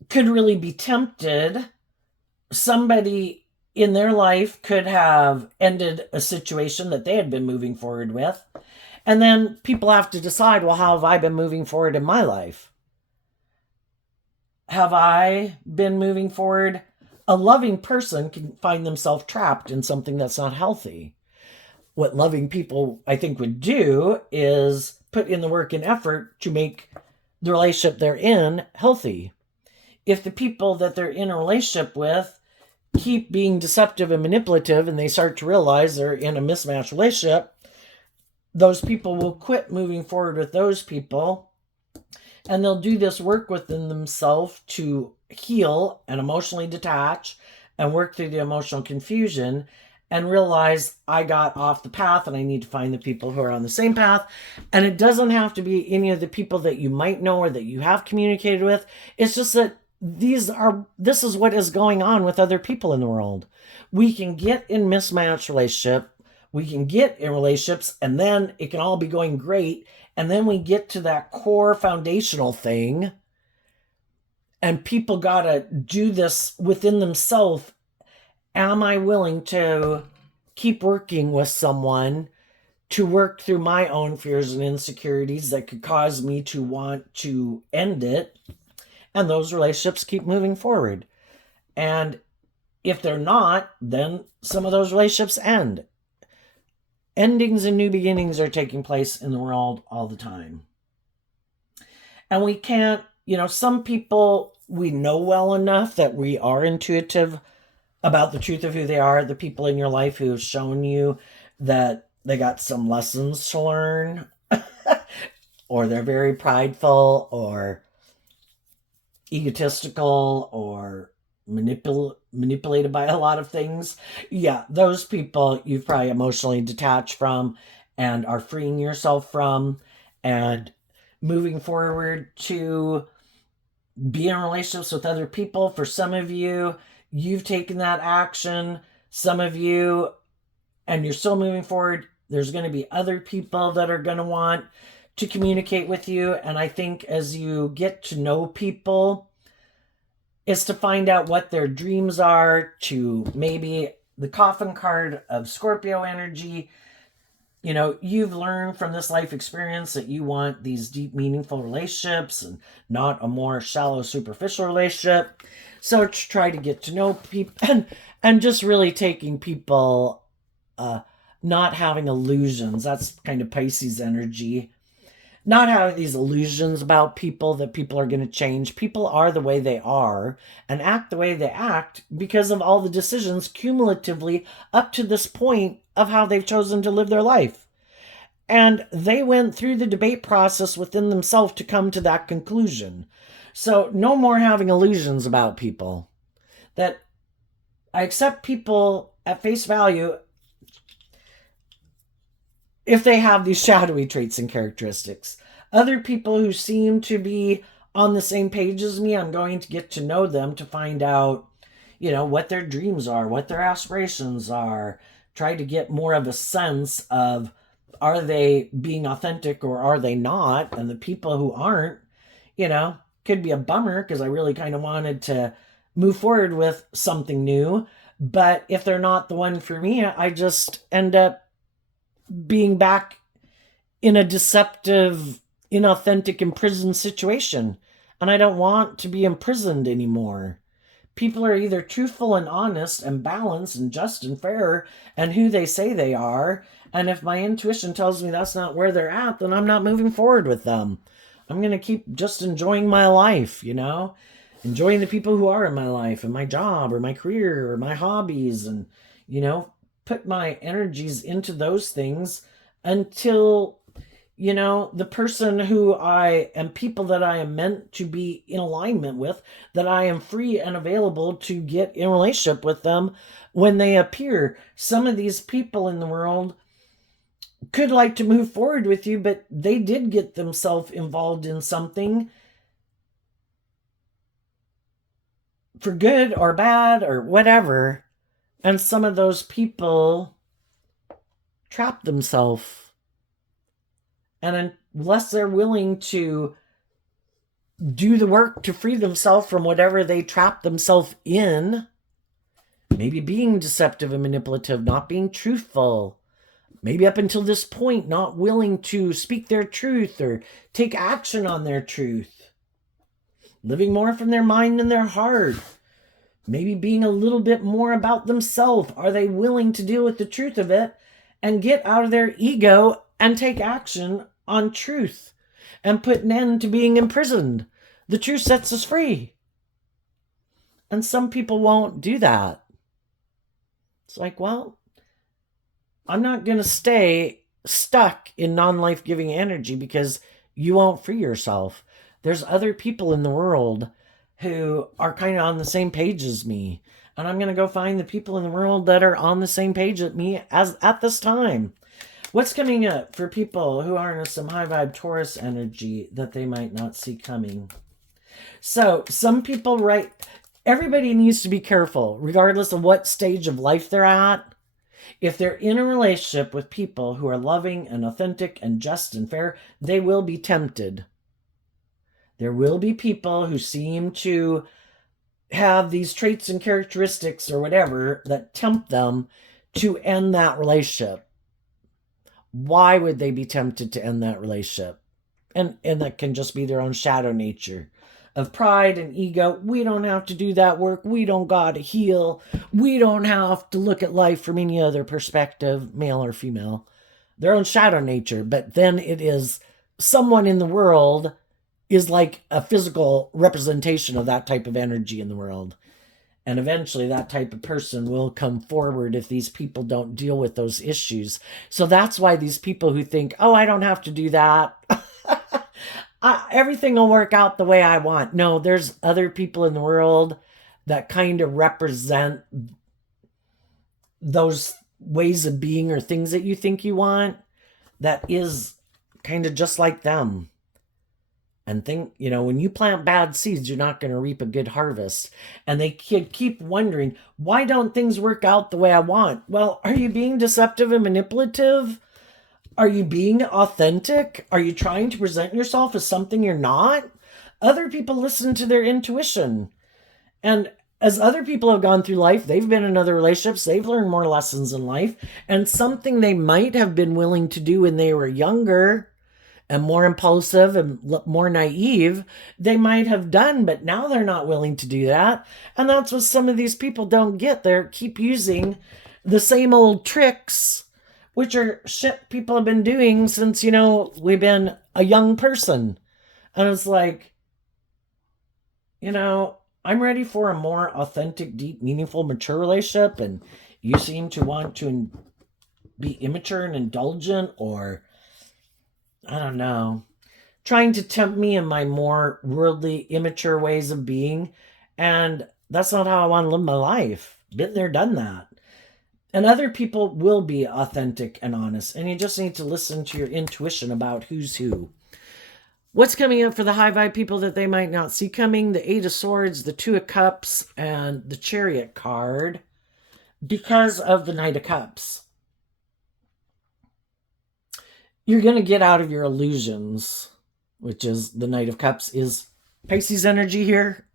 could really be tempted. Somebody in their life could have ended a situation that they had been moving forward with. And then people have to decide, well, how have I been moving forward in my life? Have I been moving forward? A loving person can find themselves trapped in something that's not healthy. What loving people, I think, would do is put in the work and effort to make the relationship they're in healthy. If the people that they're in a relationship with keep being deceptive and manipulative, and they start to realize they're in a mismatched relationship, those people will quit moving forward with those people, and they'll do this work within themselves to heal and emotionally detach and work through the emotional confusion. and realize I got off the path and I need to find the people who are on the same path. And it doesn't have to be any of the people that you might know or that you have communicated with. It's just that this is what is going on with other people in the world. We can get in mismatched relationship. We can get in relationships and then it can all be going great. And then we get to that core foundational thing and people got to do this within themselves. Am I willing to keep working with someone to work through my own fears and insecurities that could cause me to want to end it? And those relationships keep moving forward. And if they're not, then some of those relationships end. Endings and new beginnings are taking place in the world all the time. And we can't, some people we know well enough that we are intuitive about the truth of who they are, the people in your life who have shown you that they got some lessons to learn, or they're very prideful, or egotistical, or manipulated by a lot of things. Yeah, those people you've probably emotionally detached from and are freeing yourself from and moving forward to be in relationships with other people. For some of you, you've taken that action. Some of you, and you're still moving forward, there's going to be other people that are going to want to communicate with you. And I think as you get to know people, is to find out what their dreams are, to maybe the coffin card of Scorpio energy. You've learned from this life experience that you want these deep, meaningful relationships and not a more shallow, superficial relationship. So to try to get to know people and just really taking people, not having illusions. That's kind of Pisces energy. Not having these illusions about people that people are going to change. People are the way they are and act the way they act because of all the decisions cumulatively up to this point of how they've chosen to live their life. And they went through the debate process within themselves to come to that conclusion. So no more having illusions about people. That I accept people at face value if they have these shadowy traits and characteristics. Other people who seem to be on the same page as me, I'm going to get to know them to find out, what their dreams are, what their aspirations are. Try to get more of a sense of, are they being authentic or are they not? And the people who aren't, could be a bummer because I really kind of wanted to move forward with something new. But if they're not the one for me, I just end up being back in a deceptive, inauthentic, imprisoned situation. And I don't want to be imprisoned anymore. People are either truthful and honest and balanced and just and fair and who they say they are. And if my intuition tells me that's not where they're at, then I'm not moving forward with them. I'm going to keep just enjoying my life, enjoying the people who are in my life and my job or my career or my hobbies and, put my energies into those things until, the person who I am, people that I am meant to be in alignment with, that I am free and available to get in relationship with them when they appear. Some of these people in the world could like to move forward with you, but they did get themselves involved in something for good or bad or whatever. And some of those people trap themselves. And unless they're willing to do the work to free themselves from whatever they trap themselves in, maybe being deceptive and manipulative, not being truthful, maybe up until this point not willing to speak their truth or take action on their truth, living more from their mind and their heart, maybe being a little bit more about themselves. Are they willing to deal with the truth of it and get out of their ego and take action on truth and put an end to being imprisoned? The truth sets us free. And some people won't do that. It's like, well, I'm not going to stay stuck in non-life-giving energy because you won't free yourself. There's other people in the world who are kind of on the same page as me. And I'm going to go find the people in the world that are on the same page with me as at this time. What's coming up for people who are in some high vibe Taurus energy that they might not see coming? So, some people write, everybody needs to be careful, regardless of what stage of life they're at. If they're in a relationship with people who are loving and authentic and just and fair, they will be tempted. There will be people who seem to have these traits and characteristics or whatever that tempt them to end that relationship. Why would they be tempted to end that relationship? And that can just be their own shadow nature of pride and ego. We don't have to do that work. We don't got to heal. We don't have to look at life from any other perspective, male or female. Their own shadow nature. But then it is someone in the world is like a physical representation of that type of energy in the world. And eventually that type of person will come forward if these people don't deal with those issues. So that's why these people who think, oh, I don't have to do that. Everything will work out the way I want. No, there's other people in the world that kind of represent those ways of being or things that you think you want that is kind of just like them. And think, when you plant bad seeds, you're not going to reap a good harvest. And they keep wondering, why don't things work out the way I want? Well, are you being deceptive and manipulative? Are you being authentic? Are you trying to present yourself as something you're not? Other people listen to their intuition. And as other people have gone through life, they've been in other relationships, they've learned more lessons in life. And something they might have been willing to do when they were younger and more impulsive and more naive, they might have done, but now they're not willing to do that. And that's what some of these people don't get. They keep using the same old tricks, which are shit people have been doing since, we've been a young person. And it's like, I'm ready for a more authentic, deep, meaningful, mature relationship. And you seem to want to be immature and indulgent, or I don't know, trying to tempt me in my more worldly, immature ways of being. And that's not how I want to live my life. Been there, done that. And other people will be authentic and honest. And you just need to listen to your intuition about who's who. What's coming up for the high vibe people that they might not see coming? The Eight of Swords, the Two of Cups, and the Chariot card, because of the Knight of Cups. You're going to get out of your illusions, which is the Knight of Cups is Pisces energy here.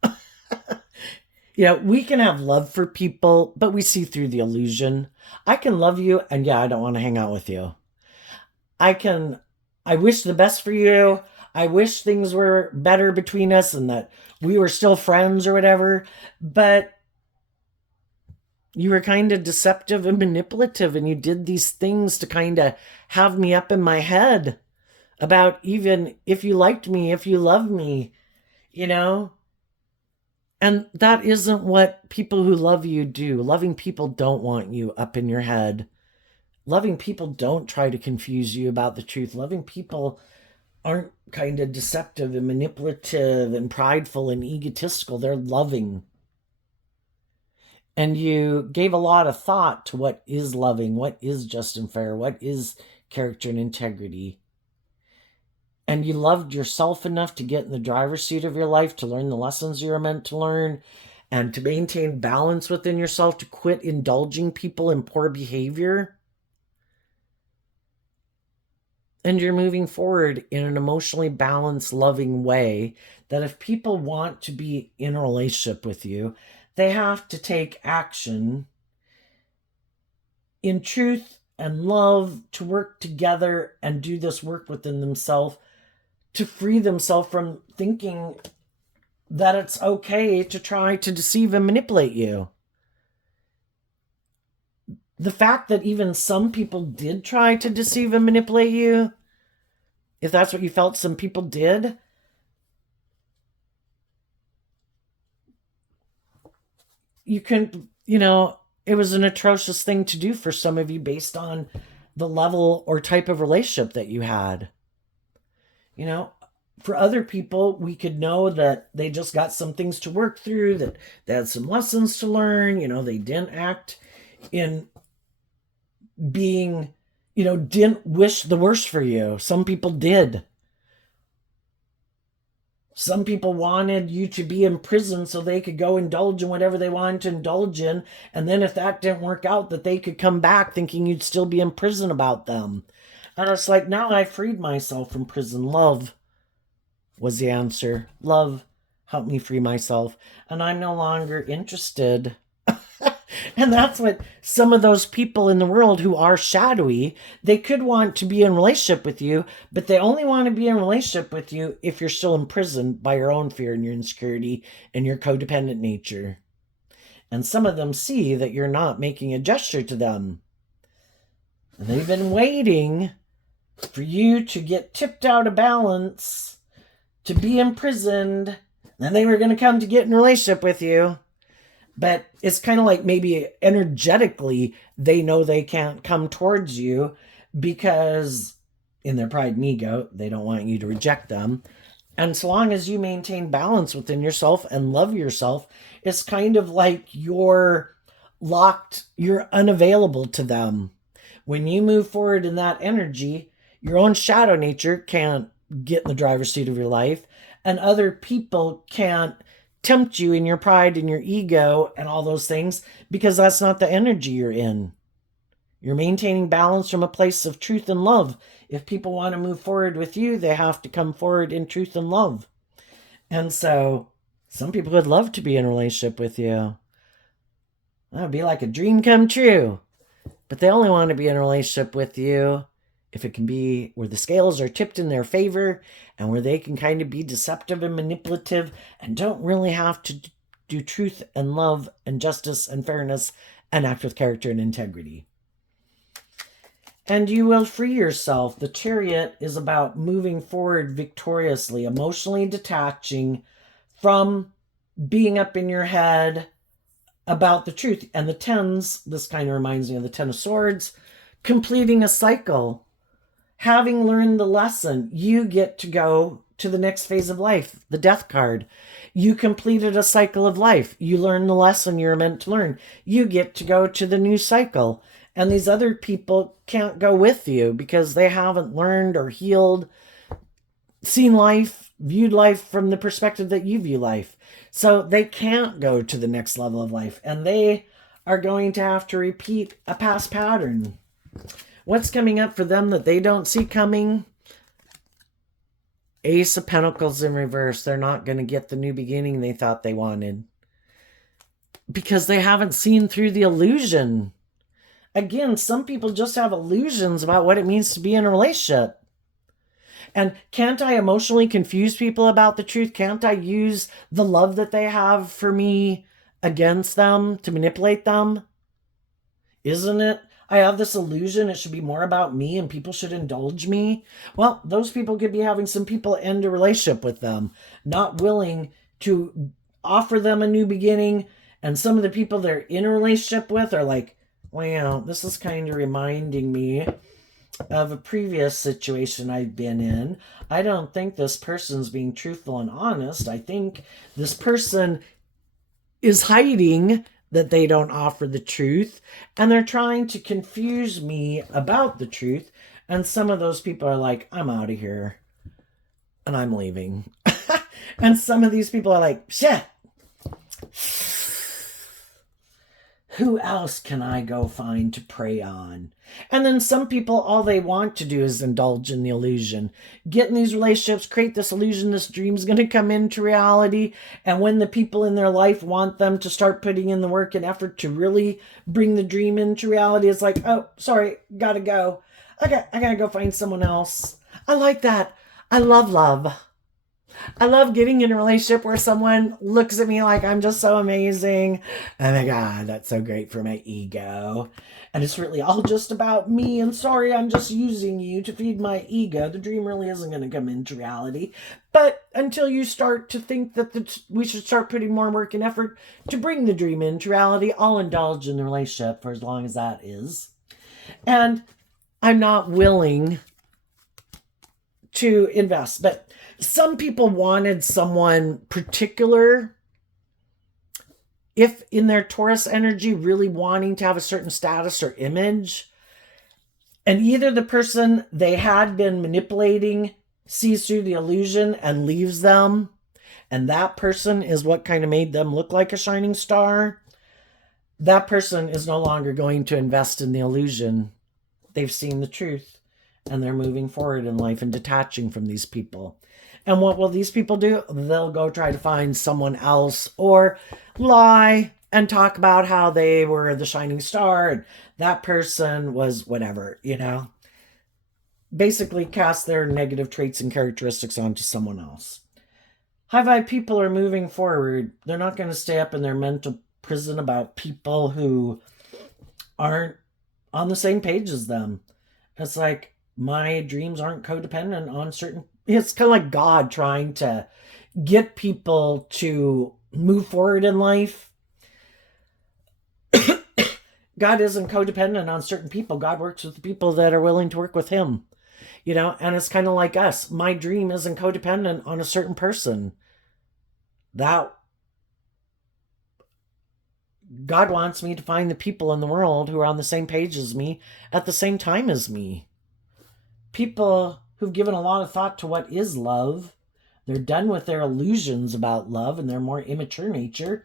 We can have love for people, but we see through the illusion. I can love you, and I don't want to hang out with you. I wish the best for you. I wish things were better between us and that we were still friends or whatever, but you were kind of deceptive and manipulative, and you did these things to kind of have me up in my head about even if you liked me, if you loved me, And that isn't what people who love you do. Loving people don't want you up in your head. Loving people don't try to confuse you about the truth. Loving people aren't kind of deceptive and manipulative and prideful and egotistical. They're loving. And you gave a lot of thought to what is loving, what is just and fair, what is character and integrity. And you loved yourself enough to get in the driver's seat of your life, to learn the lessons you were meant to learn, and to maintain balance within yourself, to quit indulging people in poor behavior. And you're moving forward in an emotionally balanced, loving way that if people want to be in a relationship with you, they have to take action in truth and love to work together and do this work within themselves to free themselves from thinking that it's okay to try to deceive and manipulate you. The fact that even some people did try to deceive and manipulate you, if that's what you felt some people did, you can, it was an atrocious thing to do for some of you based on the level or type of relationship that you had. for other people, we could know that they just got some things to work through, that they had some lessons to learn. They didn't act in being, didn't wish the worst for you. Some people did. Some people wanted you to be in prison so they could go indulge in whatever they wanted to indulge in. And then if that didn't work out, that they could come back thinking you'd still be in prison about them. And it's like, now I freed myself from prison. Love was the answer. Love helped me free myself. And I'm no longer interested. And that's what some of those people in the world who are shadowy, they could want to be in relationship with you, but they only want to be in relationship with you if you're still imprisoned by your own fear and your insecurity and your codependent nature. And some of them see that you're not making a gesture to them. And they've been waiting for you to get tipped out of balance, to be imprisoned, and they were going to come to get in relationship with you. But it's kind of like maybe energetically they know they can't come towards you because in their pride and ego, they don't want you to reject them. And so long as you maintain balance within yourself and love yourself, it's kind of like you're locked, you're unavailable to them. When you move forward in that energy, your own shadow nature can't get in the driver's seat of your life, and other people can't tempt you in your pride and your ego and all those things, because that's not the energy you're in. You're maintaining balance from a place of truth and love. If people want to move forward with you, they have to come forward in truth and love. And so some people would love to be in a relationship with you. That would be like a dream come true. But they only want to be in a relationship with you if it can be where the scales are tipped in their favor and where they can kind of be deceptive and manipulative and don't really have to do truth and love and justice and fairness and act with character and integrity. And you will free yourself. The Chariot is about moving forward victoriously, emotionally detaching from being up in your head about the truth. And the Tens, this kind of reminds me of the Ten of Swords, completing a cycle. Having learned the lesson, you get to go to the next phase of life, the Death card. You completed a cycle of life. You learned the lesson you're meant to learn. You get to go to the new cycle. And these other people can't go with you because they haven't learned or healed, seen life, viewed life from the perspective that you view life. So they can't go to the next level of life. And they are going to have to repeat a past pattern. What's coming up for them that they don't see coming? Ace of Pentacles in reverse. They're not going to get the new beginning they thought they wanted because they haven't seen through the illusion. Again, some people just have illusions about what it means to be in a relationship. And can't I emotionally confuse people about the truth? Can't I use the love that they have for me against them to manipulate them? Isn't it? I have this illusion it should be more about me and people should indulge me. Well, those people could be having some people end a relationship with them, not willing to offer them a new beginning. And some of the people they're in a relationship with are like, wow, this is kind of reminding me of a previous situation I've been in. I don't think this person's being truthful and honest. I think this person is hiding that they don't offer the truth, and they're trying to confuse me about the truth. And some of those people are like, I'm out of here and I'm leaving. And some of these people are like, shit, who else can I go find to prey on? And then some people, all they want to do is indulge in the illusion. Get in these relationships, create this illusion, this dream's going to come into reality. And when the people in their life want them to start putting in the work and effort to really bring the dream into reality, it's like, oh, sorry, gotta go. I gotta go find someone else. I like that. I love love. I love getting in a relationship where someone looks at me like I'm just so amazing. Oh my God, that's so great for my ego. And it's really all just about me. And sorry, I'm just using you to feed my ego. The dream really isn't going to come into reality. But until you start to think that we should start putting more work and effort to bring the dream into reality, I'll indulge in the relationship for as long as that is. And I'm not willing to invest. But some people wanted someone particular, if in their Taurus energy, really wanting to have a certain status or image. And either the person they had been manipulating sees through the illusion and leaves them, and that person is what kind of made them look like a shining star. That person is no longer going to invest in the illusion. They've seen the truth, and they're moving forward in life and detaching from these people. And what will these people do? They'll go try to find someone else or lie and talk about how they were the shining star and that person was whatever, Basically cast their negative traits and characteristics onto someone else. High vibe people are moving forward. They're not going to stay up in their mental prison about people who aren't on the same page as them. It's like, my dreams aren't codependent on certain... It's kind of like God trying to get people to move forward in life. God isn't codependent on certain people. God works with the people that are willing to work with him. And it's kind of like us. My dream isn't codependent on a certain person. That God wants me to find the people in the world who are on the same page as me at the same time as me. People who've given a lot of thought to what is love. They're done with their illusions about love and their more immature nature.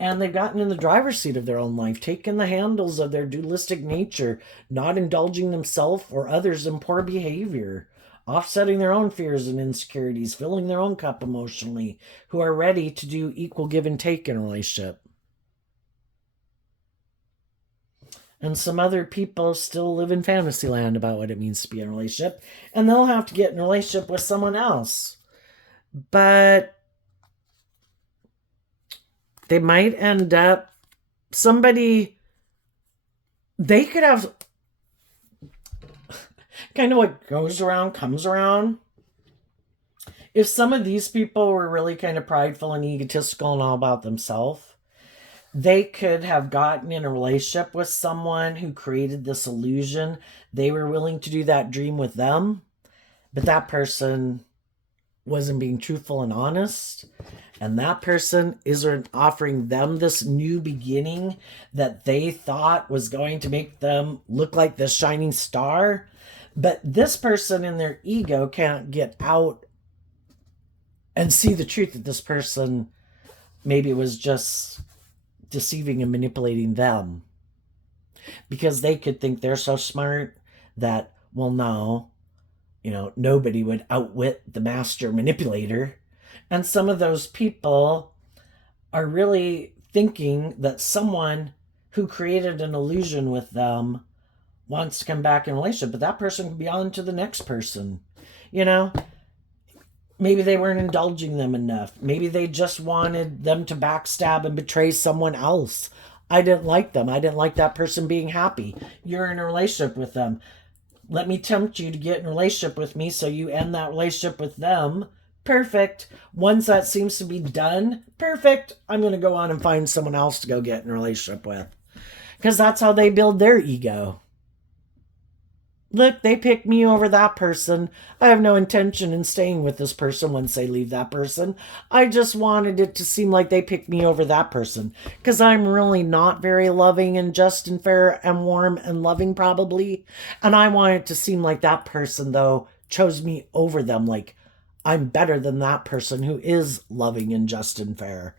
And they've gotten in the driver's seat of their own life, taken the handles of their dualistic nature, not indulging themselves or others in poor behavior, offsetting their own fears and insecurities, filling their own cup emotionally, who are ready to do equal give and take in a relationship. And some other people still live in fantasy land about what it means to be in a relationship, and they'll have to get in a relationship with someone else. But they might end up they could have kind of what goes around comes around. If some of these people were really kind of prideful and egotistical and all about themselves, they could have gotten in a relationship with someone who created this illusion. They were willing to do that dream with them, but that person wasn't being truthful and honest. And that person isn't offering them this new beginning that they thought was going to make them look like this shining star. But this person in their ego can't get out and see the truth that this person maybe was just deceiving and manipulating them. Because they could think they're so smart that, well, no, nobody would outwit the master manipulator. And some of those people are really thinking that someone who created an illusion with them wants to come back in a relationship, but that person could be on to the next person. Maybe they weren't indulging them enough. Maybe they just wanted them to backstab and betray someone else. I didn't like them. I didn't like that person being happy. You're in a relationship with them. Let me tempt you to get in a relationship with me so you end that relationship with them. Perfect. Once that seems to be done, perfect. I'm going to go on and find someone else to go get in a relationship with. Because that's how they build their ego. Look, they picked me over that person. I have no intention in staying with this person once they leave that person. I just wanted it to seem like they picked me over that person. Because I'm really not very loving and just and fair and warm and loving probably. And I want it to seem like that person, though, chose me over them. Like I'm better than that person who is loving and just and fair.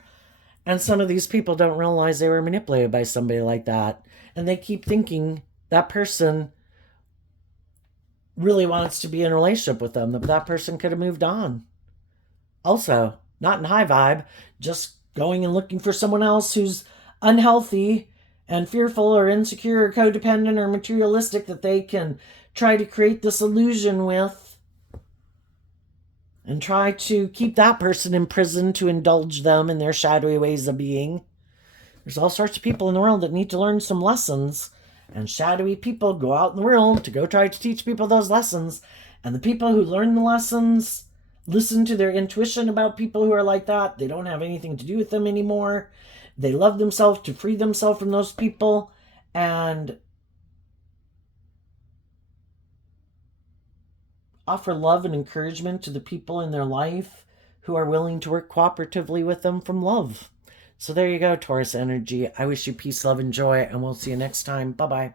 And some of these people don't realize they were manipulated by somebody like that. And they keep thinking that person really wants to be in a relationship with them, that person could have moved on. Also, not in high vibe, just going and looking for someone else who's unhealthy and fearful or insecure or codependent or materialistic that they can try to create this illusion with and try to keep that person in prison to indulge them in their shadowy ways of being. There's all sorts of people in the world that need to learn some lessons. And shadowy people go out in the world to go try to teach people those lessons. And the people who learn the lessons listen to their intuition about people who are like that. They don't have anything to do with them anymore. They love themselves to free themselves from those people. And offer love and encouragement to the people in their life who are willing to work cooperatively with them from love. So there you go, Taurus energy. I wish you peace, love, and joy, and we'll see you next time. Bye-bye.